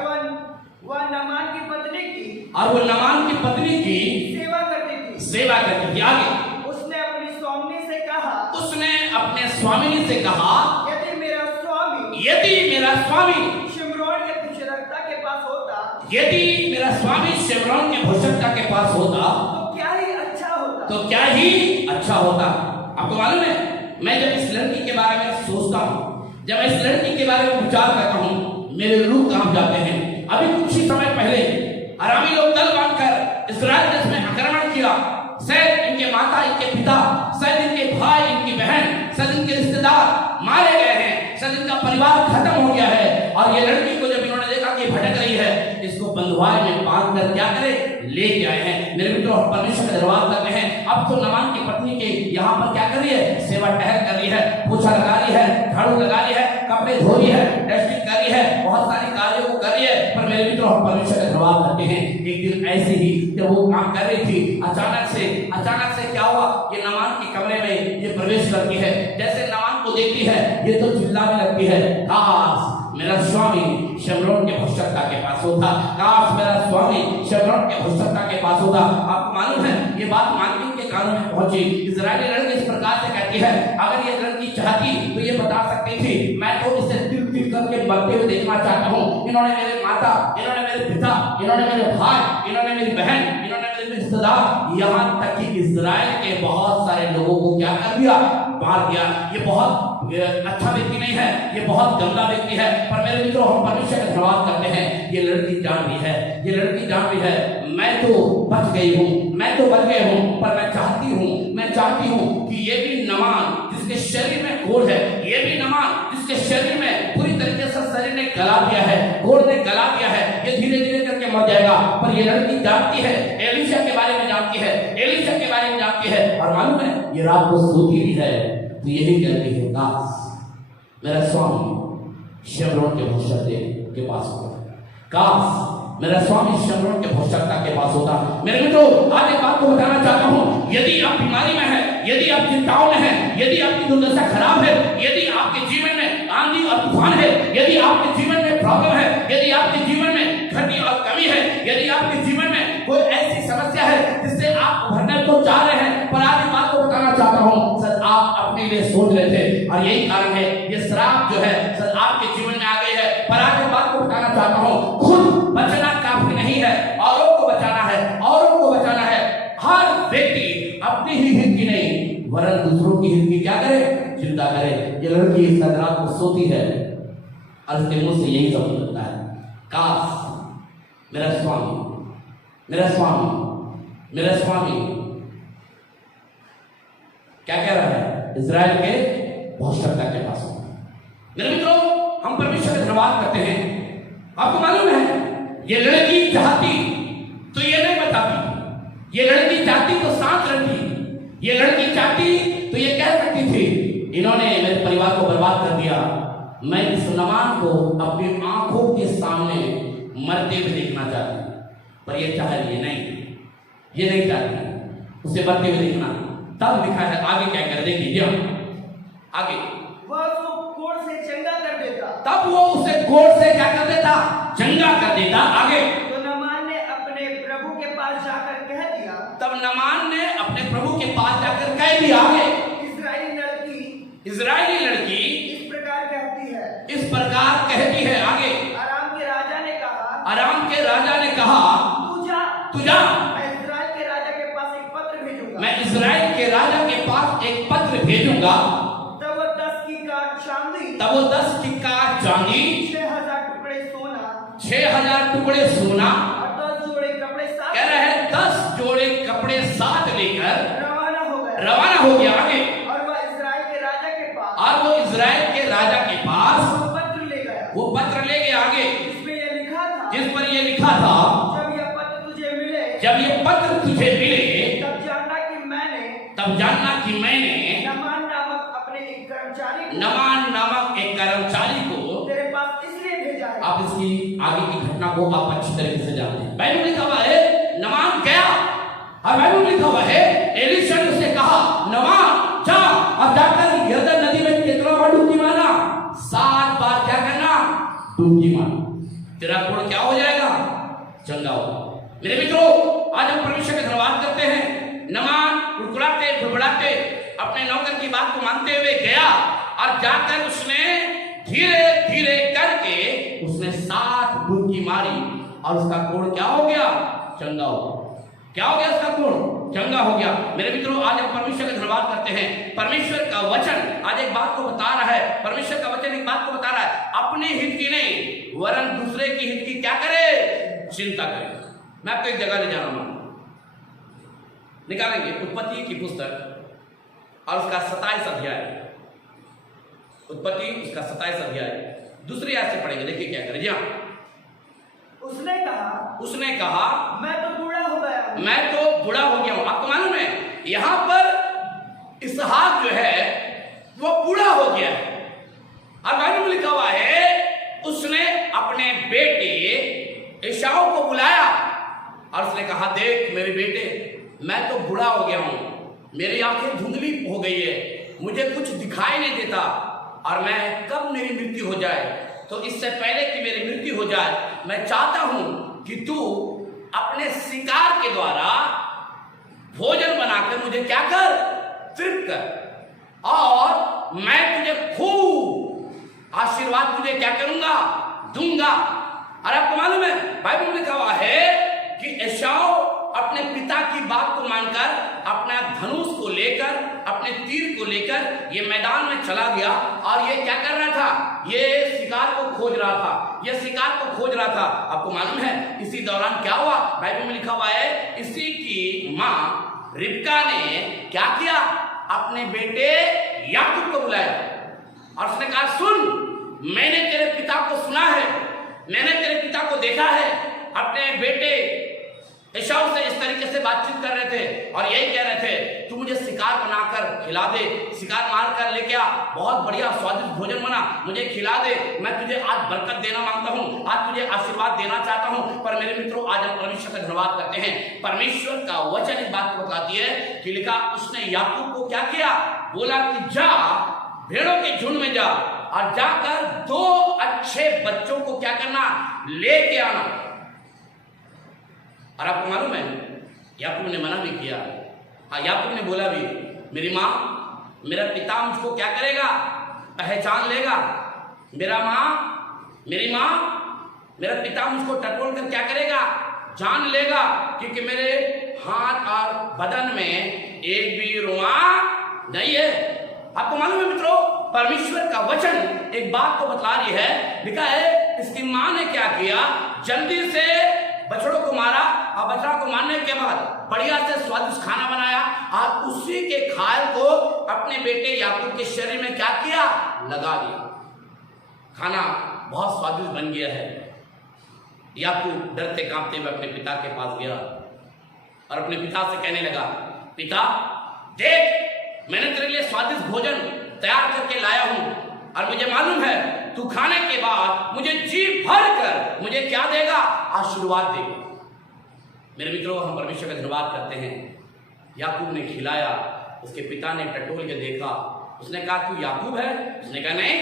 वह नामान की पत्नी की, और वो नमान की पत्नी की सेवा करती थी। सेवा करती थी। आगे उसने अपनी स्वामिनी से कहा, उसने अपने स्वामिनी से कहा यदि मेरा स्वामी शिमरोन के भूषणता के पास होता, यदि मेरा स्वामी शिमरोन के भूषणता के पास होता तो क्या ही अच्छा होता, तो क्या ही अच्छा होता। आपको मालूम है, मैं जब इस लड़की के बारे में सोचता हूँ, जब मैं इस लड़की के बारे में विचार करता हूँ, मेरे रूह कांप जाते हैं। अभी कुछ ही समय पहले अरामी लोग दल बांधकर इस्राएल देश में आक्रमण किया। शायद इनके माता, इनके पिता, शायद इनके भाई, इनकी बहन, शायद इनके रिश्तेदार मारे गए हैं, शायद इनका परिवार खत्म हो गया है। और ये लड़की को जब इन्होंने देखा कि भटक रही है, इसको बंधुआई में बांध कर क्या करे, लेके आए हैं। मेरे मित्रों, परमेश्वर का धन्यवाद करते हैं। अब तो नमान की पत्नी के यहाँ पर क्या कर रही है, सेवा टहल कर रही है, पोछा लगा रही है, झाड़ू लगा रही है, कपड़े धो रही है, डस्टिंग कर रही है, बहुत सारी कार्यों को कर रही है। पर मेरे मित्रों, हम परमेश्वर का धन्यवाद करते हैं। एक दिन ऐसे ही जब वो काम कर रही थी, अचानक से क्या हुआ, ये नमान के कमरे में ये प्रवेश करती है। जैसे नमान को देखती है, ये तो चिल्लाने लगती है, काश मेरा स्वामी शिमरोन के भूषणता के पास होता, काश मेरा स्वामी शिमरोन के भूषणता के पास होता। आपको मालूम है, ये बात मानवीय के कानों में पहुंची। इजरायली लड़की इस प्रकार से कहती है, अगर ये लड़की चाहती तो ये बता सकती थी, मैं तो इसे तिल तिल करके मरते हुए देखना चाहता हूँ। इन्होंने मेरे माता, इन्होंने मेरे पिता, इन्होंने मेरे भाई, इन्होंने मेरी बहन, इन्होंने मेरे रिश्तेदार, यहाँ तक कि इजराइल के बहुत सारे लोगों को क्या कर दिया, मार दिया। ये बहुत अच्छा व्यक्ति नहीं है, ये बहुत गंदा व्यक्ति है। पर मेरे मित्रों, हम परमेश्वर का धन्यवाद करते हैं। ये लड़की जान रही है, ये लड़की जान रही है, मैं तो बच गई हूँ, मैं तो बच गई हूँ। पर मैं चाहती हूँ कि ये भी नमान जिसके शरीर में गोड़ है, ये भी नमान जिसके शरीर में पूरी तरीके से शरीर ने गला दिया है, गोड़ ने गला दिया है, ये धीरे धीरे करके मर जाएगा। पर ये लड़की जानती है, एलीशा के बारे में जानती है, एलीशा के बारे में जानती है। और मालूम है, ये रात को सोती भी है तो यही कहती है, काश मेरा स्वामी शिमरोन के भूषणता के पास होता, काश मेरा स्वामी शिमरोन के भूषणता के पास होता। मेरे मित्रों, आज एक बात को बताना चाहता हूँ, यदि आप बीमारी में हैं, यदि आप चिंताओं में हैं, यदि आपकी दुर्दशा खराब है, यदि आपके जीवन में आंधी और तूफान है, यदि आपके जीवन में प्रॉब्लम है, यदि आपके जीवन में घटी और कमी है, यदि आपके जीवन में कोई ऐसी समस्या है जिससे आप उभरने को चाह रहे हैं, पर आज एक बात को बताना चाहता हूँ, सर आप अपने लिए सोच रहे थे और यही कारण है ये श्राप जो है सर आपके जीवन में आ गई है। पर आज एक बात को बताना चाहता हूँ, खुद बचना काफी नहीं है, औरों को बचाना है, औरों को बचाना है। हर व्यक्ति अपनी ही हित की नहीं वरन दूसरों की हित की क्या करे, चिंता करे। ये लड़की इस रात को सोती है और उसके मुंह से यही शब्द निकलता है, काश मेरा स्वामी, मेरा स्वामी, मेरा स्वामी। क्या कह रहा है, इजराइल के भूषणता के पास होगा। मेरे मित्रों, हम परमेश्वर का धन्यवाद करते हैं। आपको मालूम है, ये लड़की चाहती तो ये नहीं बताती, ये लड़की चाहती तो साथ रहती, ये लड़की चाहती तो ये कह सकती थी, इन्होंने मेरे परिवार को बर्बाद कर दिया, मैं इस नमान को अपनी आंखों के सामने मरते हुए देखना चाहती। पर ये चाह रही है नहीं, ये नहीं चाहती उसे मरते हुए देखना। तब लिखा है आगे क्या कर, देखिए आगे वह उसको कोड़ से चंगा कर देता। तब वो उसे कोड़ से क्या कर देता? चंगा कर देता। आगे तो नामान ने अपने प्रभु के पास जाकर कह दिया, तब नामान ने अपने प्रभु के पास जाकर कह दिया। आगे इजरायली लड़की इस प्रकार कहती है। इस प्रकार कहती है। आगे अराम के राजा ने कहा, अराम के राजा ने कहा, तू जा, मैं इस्राएल के राजा के पास एक पत्र भेजूंगा। मैं इजराइल के राजा के पास एक पत्र भेजूंगा। तब वो 10 की काठ चांदी, 6,000 टुकड़े सोना, 6,000 टुकड़े सोना और 10 जोड़े कपड़े साथ, कह रहे हैं 10 जोड़े कपड़े साथ लेकर रवाना हो गया। आगे और वह इस्राएल के राजा के पास, और वो इजराइल के राजा के पास वो पत्र ले गया। वो पत्र ले गया। आगे जिसमें ये लिखा था, जिस पर ये लिखा था, जब ये पत्र तुझे मिले, जब ये पत्र तुझे मिले, तब जानना कि मैंने नमान नामक एक कर्मचारी को तेरे पास इसलिए भेजा है। आप इसकी आगे की घटना को आप अच्छी तरीके से जानते हैं। बाइबल में लिखा हुआ है नमान गया, और बाइबल में लिखा हुआ है एलीशा ने उसे कहा, नमान जा, अब जाकर यरदन नदी में कितना बार डुबकी मारना? 7 बार क्या करना? डुबकी मारना। तेरा कोड़ क्या हो जाएगा? चंगा होगा। मेरे मित्रों, आज हम परमेश्वर का धन्यवाद करते हैं। नमान कुड़कुड़ाते बुड़बुड़ाते अपने नौकर की बात को मानते हुए गया, और जाकर उसने धीरे धीरे करके उसने 7 डुबकी मारी, और उसका कोड़ क्या हो गया? चंगा हो गया। क्या हो गया? उसका कोड़ चंगा हो गया। मेरे मित्रों, आज हम परमेश्वर का धन्यवाद करते हैं। परमेश्वर का वचन आज एक बात को बता रहा है। परमेश्वर का वचन एक बात को बता रहा है, अपने हित की नहीं वरन दूसरे की हित की क्या करे? चिंता करे। मैं आपको एक जगह ले जा रहा हूं, निकालेंगे उत्पत्ति की पुस्तक और उसका 27 अध्याय। उत्पत्ति उसका 27 अध्याय दूसरी आयत से पढ़ेंगे। देखिए क्या करे। जी हाँ, उसने कहा मैं तो बूढ़ा हो गया हूं। आपको मालूम है यहां पर इसहाक जो है वो बूढ़ा हो गया है, और बाइबल में लिखा हुआ है उसने अपने बेटे एसाव को बुलाया और उसने कहा, देख मेरे बेटे, मैं तो बूढ़ा हो गया हूं, मेरी आंखें धुंधली हो गई है, मुझे कुछ दिखाई नहीं देता, और मैं कब मेरी मृत्यु हो जाए, तो इससे पहले कि मेरी मृत्यु हो जाए मैं चाहता हूं कि तू अपने शिकार के द्वारा भोजन बनाकर मुझे क्या कर? तृप्त कर, और मैं तुझे खूब आशीर्वाद तुझे क्या करूंगा? दूंगा। और आपको मालूम है बाइबल में लिखा हुआ है कि एसाव अपने पिता की बात को मानकर अपना धनुष को लेकर, अपने तीर को लेकर ये मैदान में चला गया, और ये क्या कर रहा था? ये शिकार को खोज रहा था। आपको मालूम है इसी दौरान क्या हुआ? बाइबल में लिखा हुआ है इसी की मां रिबका ने क्या किया? अपने बेटे याकूब को बुलाया और उसने कहा, सुन, मैंने तेरे पिता को सुना है, मैंने तेरे पिता को देखा है, अपने बेटे एसाव से इस तरीके से बातचीत कर रहे थे और यही कह रहे थे, तू मुझे शिकार बनाकर खिला दे, शिकार मार कर लेके आ, बहुत बढ़िया स्वादिष्ट भोजन बना, मुझे खिला दे, मैं तुझे आज बरकत देना मांगता हूँ, आज तुझे आशीर्वाद देना चाहता हूँ। पर मेरे मित्रों, आज हम परमेश्वर का धन्यवाद करते हैं। परमेश्वर का वचन इस बात को बताती है कि लिखा, उसने याकूब को क्या किया? बोला कि जा भेड़ों के झुंड में जा और जाकर 2 अच्छे बच्चों को क्या करना? लेके आना। और आपको मालूम है याकूब ने मना भी किया। हाँ, याकूब ने बोला भी, मेरी माँ, मेरा पिता मुझको क्या करेगा? पहचान लेगा। मेरी माँ, मेरा पिता मुझको टटोल कर क्या करेगा? जान लेगा, क्योंकि मेरे हाथ और बदन में एक भी रुआ नहीं है। आपको मालूम है मित्रों, परमेश्वर का वचन एक बात को बतला रही है। लिखा है इसकी माँ ने क्या किया? जल्दी से बछड़ों को मारा, और बछड़ा को मारने के बाद बढ़िया से स्वादिष्ट खाना बनाया, और उसी के खाल को अपने बेटे याकूब के शरीर में क्या किया? लगा दिया। खाना बहुत स्वादिष्ट बन गया है। याकूब डरते कांपते हुए अपने पिता के पास गया और अपने पिता से कहने लगा, पिता देख, मैंने तेरे लिए स्वादिष्ट भोजन तैयार करके लाया हूं, और मुझे मालूम है तू खाने के बाद मुझे जी भर कर मुझे क्या देगा? आशीर्वाद देगा। मेरे मित्रों, हम परमेश्वर का धन्यवाद करते हैं। याकूब ने खिलाया, उसके पिता ने टटोल के देखा उसने कहा तू याकूब है? उसने कहा नहीं,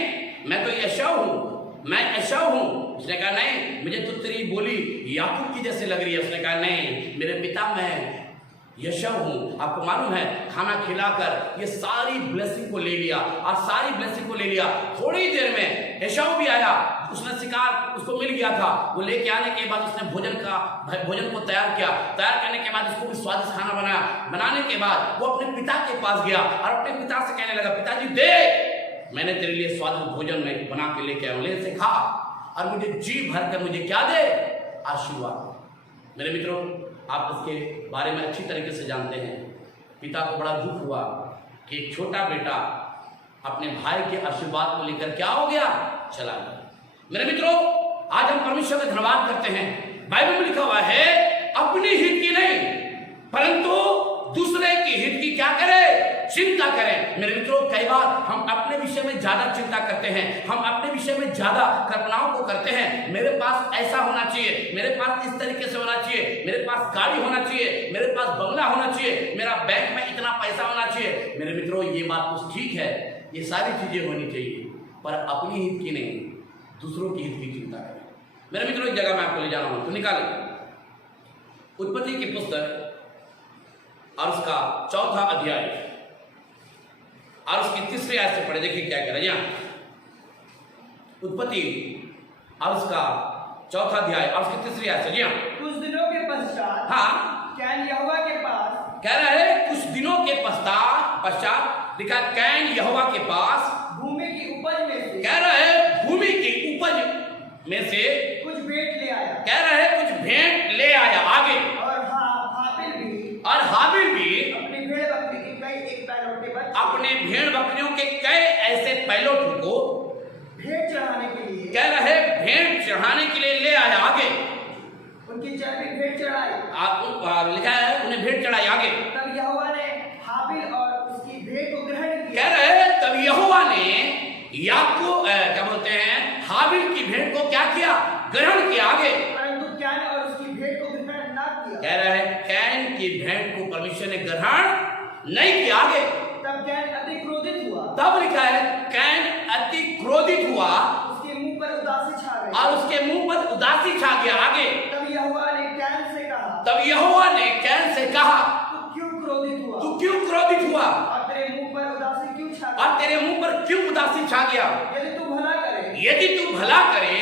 मैं तो एसाव हूँ, मैं एसाव हूँ। उसने कहा नहीं, मुझे तो तेरी बोली याकूब की जैसे लग रही है। उसने कहा नहीं, मेरे पिता मैं यशव हूँ। आपको मालूम है, खाना खिलाकर ये सारी ब्लेसिंग को ले लिया और सारी ब्लेसिंग को ले लिया। थोड़ी देर में एसाव भी आया, उसने शिकार उसको मिल गया था। वो लेके आने के बाद उसने भोजन को तैयार किया। तैयार करने के बाद उसको भी स्वादिष्ट खाना बनाया। बनाने के बाद वो अपने पिता के पास गया और अपने पिता से कहने लगा, पिताजी देख, मैंने तेरे लिए स्वादिष्ट भोजन में बना के लेके आया, ले से खा और मुझे जी भर कर मुझे क्या दे, आशीर्वाद। मेरे मित्रों, आप इसके बारे में अच्छी तरीके से जानते हैं। पिता को बड़ा दुख हुआ कि एक छोटा बेटा अपने भाई के आशीर्वाद को लेकर क्या हो गया, चला गया। मेरे मित्रों, आज हम परमेश्वर का धन्यवाद करते हैं। बाइबल में लिखा हुआ है, अपनी हित की नहीं परंतु दूसरे की हित की क्या करें, चिंता करें। मेरे मित्रों, कई बार हम अपने विषय में ज्यादा चिंता करते हैं, हम अपने विषय में ज्यादा कल्पनाओं को करते हैं। मेरे पास ऐसा होना चाहिए, मेरे पास इस तरीके से होना चाहिए, मेरे पास गाड़ी होना चाहिए, मेरे पास बंगला होना चाहिए, मेरा बैंक में इतना पैसा होना चाहिए। मेरे मित्रों, ये बात तो ठीक है, ये सारी चीजें होनी चाहिए, पर अपनी हित की नहीं, दूसरों की हित की चिंता करें। मेरे मित्रों, एक जगह मैं आपको ले जा रहा हूं, तो निकालें उत्पत्ति की पुस्तक और उसका 4वां अध्याय और उसकी 3री आयत से पढ़े। देखिए क्या कह रहे हैं, उत्पत्ति और उसका 4वां अध्याय और उसकी 3री आयत से। जी हाँ, कुछ दिनों के पश्चात हाँ, कैन यहोवा के पास, कह रहा है कुछ दिनों के पश्चात लिखा, कैन यहोवा के पास भूमि की उपज में से, कह रहा है भूमि की उपज में से कुछ भेंट ले आया, कह रहा है कुछ भेंट ले आया। आगे, और हाबिल भी अपनी भेड़ बकरी के कई एक पैलोटे बच्चे, अपने भेड़ बकरियों के कई ऐसे पैलोटों को भेंट चढ़ाने के लिए, कह रहे भेंट चढ़ाने के लिए ले आया। आगे, उनकी चर्बी भेंट चढ़ाई, लिखा है उन्हें भेंट चढ़ाई। आगे, तब यहोवा ने हाबिल और उसकी भेंट को ग्रहण किया, कह रहे तब यहोवा ने याकूब क्या बोलते हैं, हाबिल की भेंट को क्या किया, ग्रहण किया। आगे, परंतु कैन और उसकी भेंट को ग्रहण ना किया, कह रहे कैन की भेंट को परमेश्वर ने ग्रहण नहीं किया। आगे, तब कैन अति क्रोधित हुआ, तब लिखा है कैन अति क्रोधित हुआ, उसके मुंह पर उदासी छा गई, और उसके मुंह पर उदासी छा गया। आगे, तब यहोवा ने कैन से कहा, तब यहोवा ने कैन से कहा, तू क्यों क्रोधित हुआ, तू क्यों क्रोधित हुआ, और तेरे मुंह पर उदासी क्यों छा गई, और तेरे मुंह पर क्यों उदासी छा गया। यदि तू भला करे, यदि तू भला करे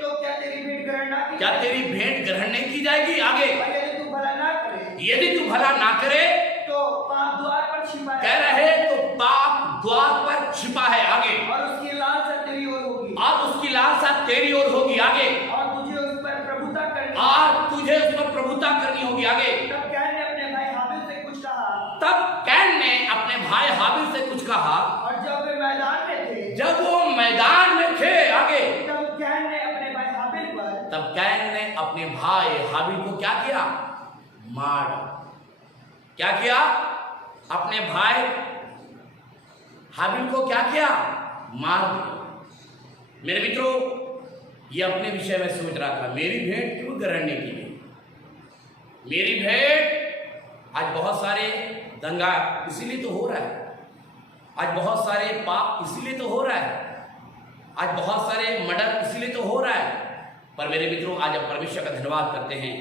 तो क्या तेरी भेंट ग्रहण ना की, क्या तेरी भेंट ग्रहण नहीं की जाएगी। आगे, और यदि तू भला ना करे, यदि तू भला ना करे तो पाप द्वार पर छिपा है, कह रहे तो पाप द्वार पर छिपा है। आगे, और उसकी लालसा तेरी ओर होगी, और उसकी लालसा तेरी ओर होगी। आगे, और तुझे उस पर प्रभुता करनी, और तुझे उस पर प्रभुता करनी होगी। आगे, तब कैन ने अपने भाई हाबिल से कुछ कहा, तब कैन ने अपने भाई हाबिल से कुछ कहा, और जब वे मैदान में थे, जब वो मैदान में थे। आगे, तब कैन ने अपने भाई हाबिल पर, तब कैन ने अपने भाई हाबिल को क्या किया, मार डाला। क्या किया, अपने भाई हाबिल को क्या किया, मार दिया। मेरे मित्रों, ये अपने विषय में सोच रहा था, मेरी भेंट क्यों ग्रहण नहीं की गई, मेरी भेंट। आज बहुत सारे दंगा इसीलिए तो हो रहा है, आज बहुत सारे पाप इसीलिए तो हो रहा है, आज बहुत सारे मर्डर इसीलिए तो हो रहा है। पर मेरे मित्रों, आज हम परमेश्वर का धन्यवाद करते हैं।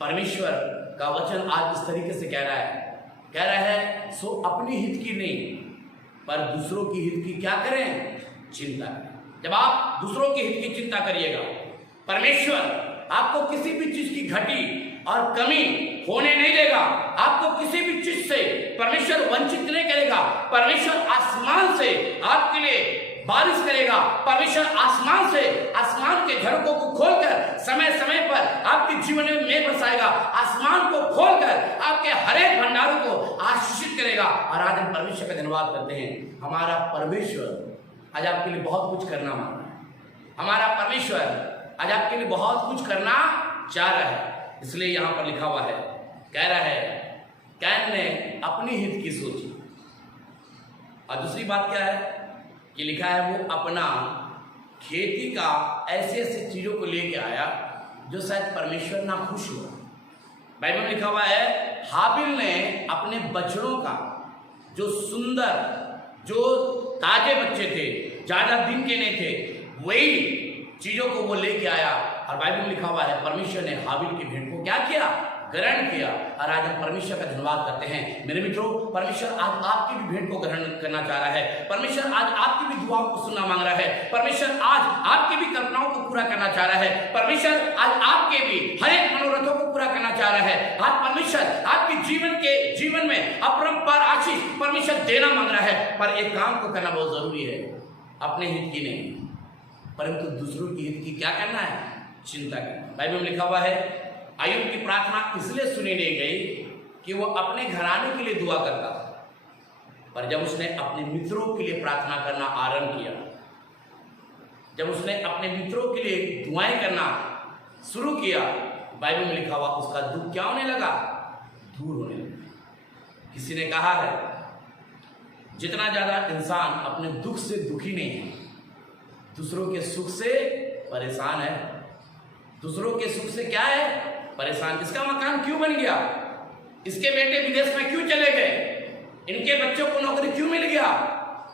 परमेश्वर का वचन आज इस तरीके से कह रहा है सो अपनी हित की नहीं पर दूसरों की हित की क्या करें, चिंता करें। जब आप दूसरों के हित की चिंता करिएगा, परमेश्वर आपको किसी भी चीज की घटी और कमी होने नहीं देगा। आपको किसी भी चीज से परमेश्वर वंचित नहीं करेगा। परमेश्वर आसमान से आपके लिए बारिश करेगा। परमेश्वर आसमान से आसमान के झरोकों को खोलकर समय समय पर आपके जीवन में मेघ बरसाएगा। आसमान को खोलकर आपके हरेक भंडारों को आशीषित करेगा। और आज हम परमेश्वर का धन्यवाद करते हैं। हमारा परमेश्वर आज आपके लिए बहुत कुछ करना मान रहा है। हमारा परमेश्वर आज आपके लिए बहुत कुछ करना चाह रहा है। इसलिए यहाँ पर लिखा हुआ है, कह रहा है कैन ने अपनी हित की सोची। और दूसरी बात क्या है कि लिखा है वो अपना खेती का ऐसे ऐसे चीजों को लेके आया जो शायद परमेश्वर ना खुश हुआ। बाइबल में लिखा हुआ है हाबिल ने अपने बछड़ों का जो सुंदर जो ताजे बच्चे थे, ज्यादा दिन के नहीं थे, वही चीजों को वो लेके आया। और बाइबल में लिखा हुआ है परमेश्वर ने हाबिल की भेंट को क्या किया, ग्रहण किया। और आज हम परमेश्वर का धन्यवाद करते हैं। मेरे मित्रों, परमेश्वर आज आपकी भी भेंट को ग्रहण करना चाह रहा है। परमेश्वर आज आपकी भी दुआओं को सुनना मांग रहा है। परमेश्वर आज आपकी भी कल्पनाओं को पूरा करना चाह रहा है। परमेश्वर आज आपके भी हर एक मनोरथों को पूरा करना चाह रहा है। आज परमेश्वर आपके जीवन में अपरंपार आशीष परमेश्वर देना मांग रहा है। पर एक काम को करना बहुत जरूरी है, अपने हित की नहीं परंतु दूसरों की हित की क्या करना है, चिंता करना। बाइबल में लिखा हुआ है अय्यूब की प्रार्थना इसलिए सुनी नहीं गई कि वो अपने घराने के लिए दुआ करता था, पर जब उसने अपने मित्रों के लिए प्रार्थना करना आरंभ किया, जब उसने अपने मित्रों के लिए दुआएं करना शुरू किया, बाइबल में लिखा हुआ उसका दुख क्या होने लगा, दूर होने लगा। किसी ने कहा है जितना ज्यादा इंसान अपने दुख से दुखी नहीं है, दूसरों के सुख से परेशान है। दूसरों के सुख से क्या है, परेशान। इसका मकान क्यों बन गया, इसके बेटे विदेश में क्यों चले गए, इनके बच्चों को नौकरी क्यों मिल गया,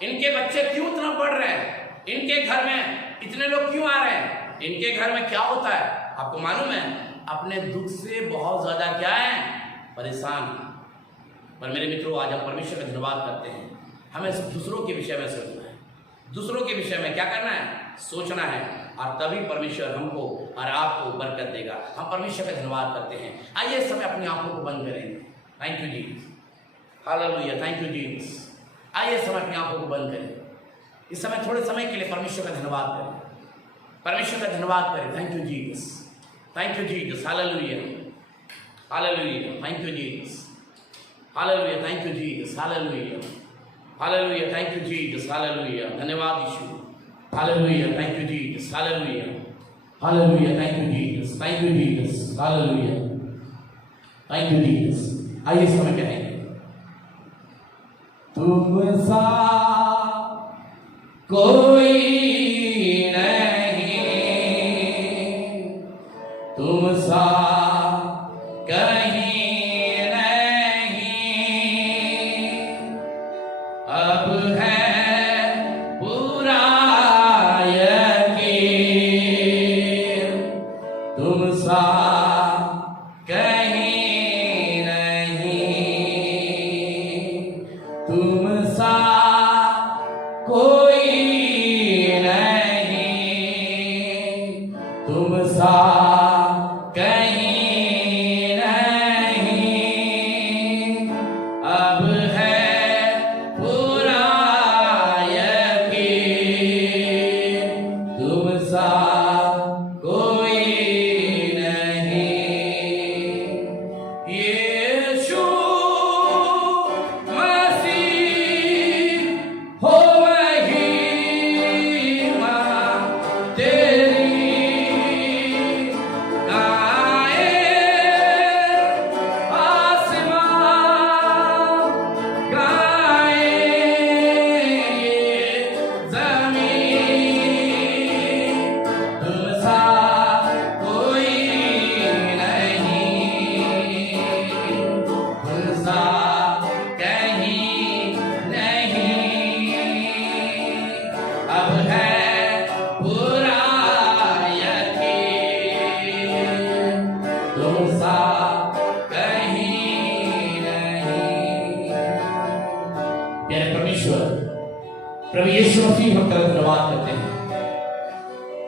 इनके बच्चे क्यों इतना पढ़ रहे हैं, इनके घर में इतने लोग क्यों आ रहे हैं, इनके घर में क्या होता है। आपको मालूम है अपने दुख से बहुत ज्यादा क्या है, परेशान। पर मेरे मित्रों, आज हम परमेश्वर का धन्यवाद करते हैं। हमें दूसरों के विषय में सोचना है, दूसरों के विषय में क्या करना है, सोचना है, और तभी परमेश्वर हमको और आपको बरकत देगा। हम परमेश्वर का धन्यवाद करते हैं। आइए इस समय अपनी आंखों को बंद करें। Thank you Jesus, hallelujah, thank you Jesus. आइए इस समय अपनी आंखों को बंद करें। इस समय थोड़े समय के लिए परमेश्वर का धन्यवाद करें, परमेश्वर का धन्यवाद करें। Thank you Jesus, thank you Jesus, hallelujah, hallelujah, thank you Jesus, hallelujah, thank you Jesus, hallelujah, hallelujah, thank you Jesus, hallelujah, धन्यवाद यीशु, hallelujah, thank you Jesus, hallelujah, hallelujah, thank you Jesus, thank you Jesus, hallelujah, thank you Jesus. आइए समय कहेंगे तुम सा कोई नहीं, तुम सा कहीं नहीं, अब है पूरा यकीन, तुम सा कहीं नहीं, तुम सा कोई नहीं, तुम सा कहीं नहीं, अब है पूरा यकीन, तुम सा कोई नहीं। यीशु मसीह हो महिमा तेरी, गाए आसमां, गाए ज़मीन, तुम सा कोई नहीं, तुम सा कहीं नहीं, अब है पूरा यकीन, तुम सा कहीं नहीं। प्यारे परमेश्वर, प्रभु यीशु मसीह, हम तेरा धन्यवाद करते हैं।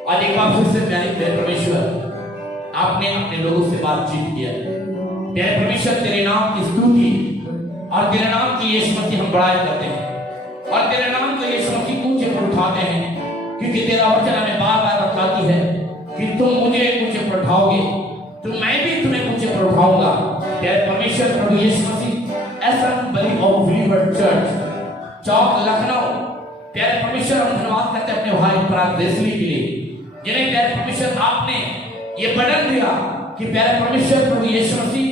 आज एक बार फिर से प्यारे परमेश्वर, आपने अपने लोगों से बातचीत किया। प्यारे परमेश्वर, तेरे नाम की स्तुति और तेरे नाम की यीशु मसीह हम बड़ाई करते हैं, और तेरे नाम को यीशु मसीह ऊंचे पर उठाते हैं, क्योंकि तेरा वचन हमें बार बार बताती है कि तुम मुझे ऊंचे पर उठाओगे, तो मैं भी तुम्हें ऊंचे पर उठाऊंगा। प्यारे परमेश्वर, प्रभु यीशु मसीह, असेंबली ऑफ बिलीवर चर्च चौक लखनऊ, प्यारे परमेश्वर, हम धन्यवाद करते हैं अपने भाई पराग देसली के लिए, जिन्हें प्यारे परमेश्वर आपने ये बटन दिया कि प्यारे परमेश्वर प्रभु यीशु मसीह,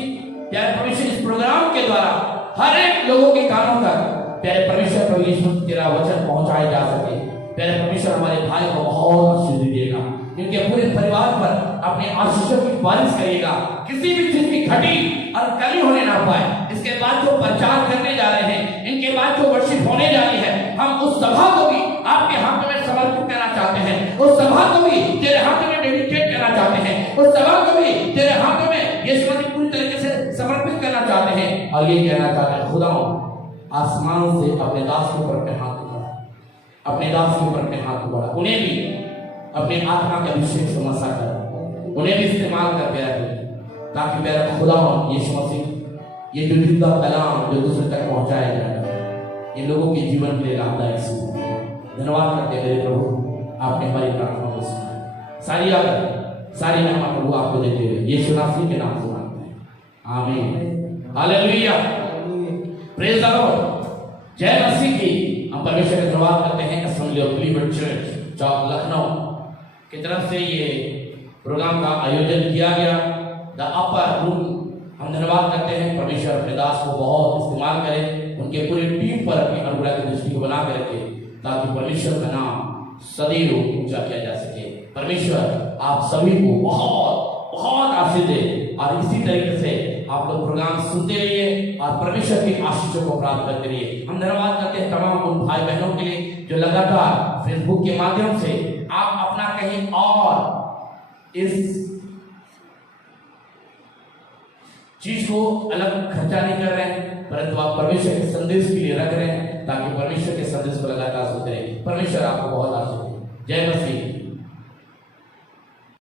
प्यारे परमेश्वर, इस प्रोग्राम के द्वारा हर एक लोगों के कानों तक प्यारे परमेश्वर प्रभु यीशु मसीह तेरा वचन पहुंचाया जा सके। प्यारे परमेश्वर, हमारे भाई को बहुत आशीष दीजिएगा, इनके पूरे परिवार पर अपने आशीषों की बारिश करिएगा, किसी भी चीज की घटी और कमी होने ना पाए। इसके बाद जो प्रचार करने जा रहे हैं, इनके बाद जो वर्शिप होने जा रही है, हम उस सभा को भी आपके हाथ में समर्पित करना चाहते हैं, उस सभा को भी तेरे हाथ में डेडिकेट करना चाहते हैं, उस सभा को भी तेरे हाथ में यीशु मसीह पूरी तरीके से समर्पित करना चाहते हैं और ये कहना चाहते हैं, खुदा आसमान से अपने दास के ऊपर अपने हाथ बढ़ा, अपने दास के ऊपर अपने हाथ बढ़ा, उन्हें भी अपने आत्मा के अभिषेक से मसा कर, उन्हें भी इस्तेमाल कर प्यार ताकि मेरा खुदा यीशु मसीह ये जो जिंदा कलाम जो दूसरे तक पहुंचाया जाएगा, ये लोगों के जीवन के लिए लाभदायक सिद्ध है। धन्यवाद करते मेरे प्रभु, आपने हमारी प्रार्थना को सुना। सारी महिमा प्रभु आपको देते हुए यीशु मसीह के नाम से मांगते हैं, आमीन, हालेलुया, प्रेज द लॉर्ड। जय मसीह की। हम परमेश्वर का धन्यवाद करते हैं असेंबली ऑफ बिलीवर चर्च चौक लखनऊ की तरफ से ये प्रोग्राम का आयोजन किया गया, द अपर रूम। हम धन्यवाद करते हैं परमेश्वर अपने दास को बहुत इस्तेमाल करें, उनके पूरी टीम पर अपनी अनुग्रह की दृष्टि को बना कर रखे ताकि परमेश्वर का नाम सदैव ऊंचा किया जा सके। परमेश्वर आप सभी को बहुत बहुत आशीष दे और इसी तरीके से आप लोग प्रोग्राम सुनते रहिए और परमेश्वर की आशीषों को प्राप्त करते रहिए। हम धन्यवाद करते हैं तमाम उन भाई बहनों के लिए जो लगातार फेसबुक के माध्यम से आप अपना कहीं और इस चीज को अलग खर्चा नहीं कर रहे हैं, परंतु आप परमेश्वर के संदेश के लिए रख रहे हैं ताकि परमेश्वर के संदेश को लगातार सुनते रहे। परमेश्वर आपको बहुत आशीष दे। जय मसीह।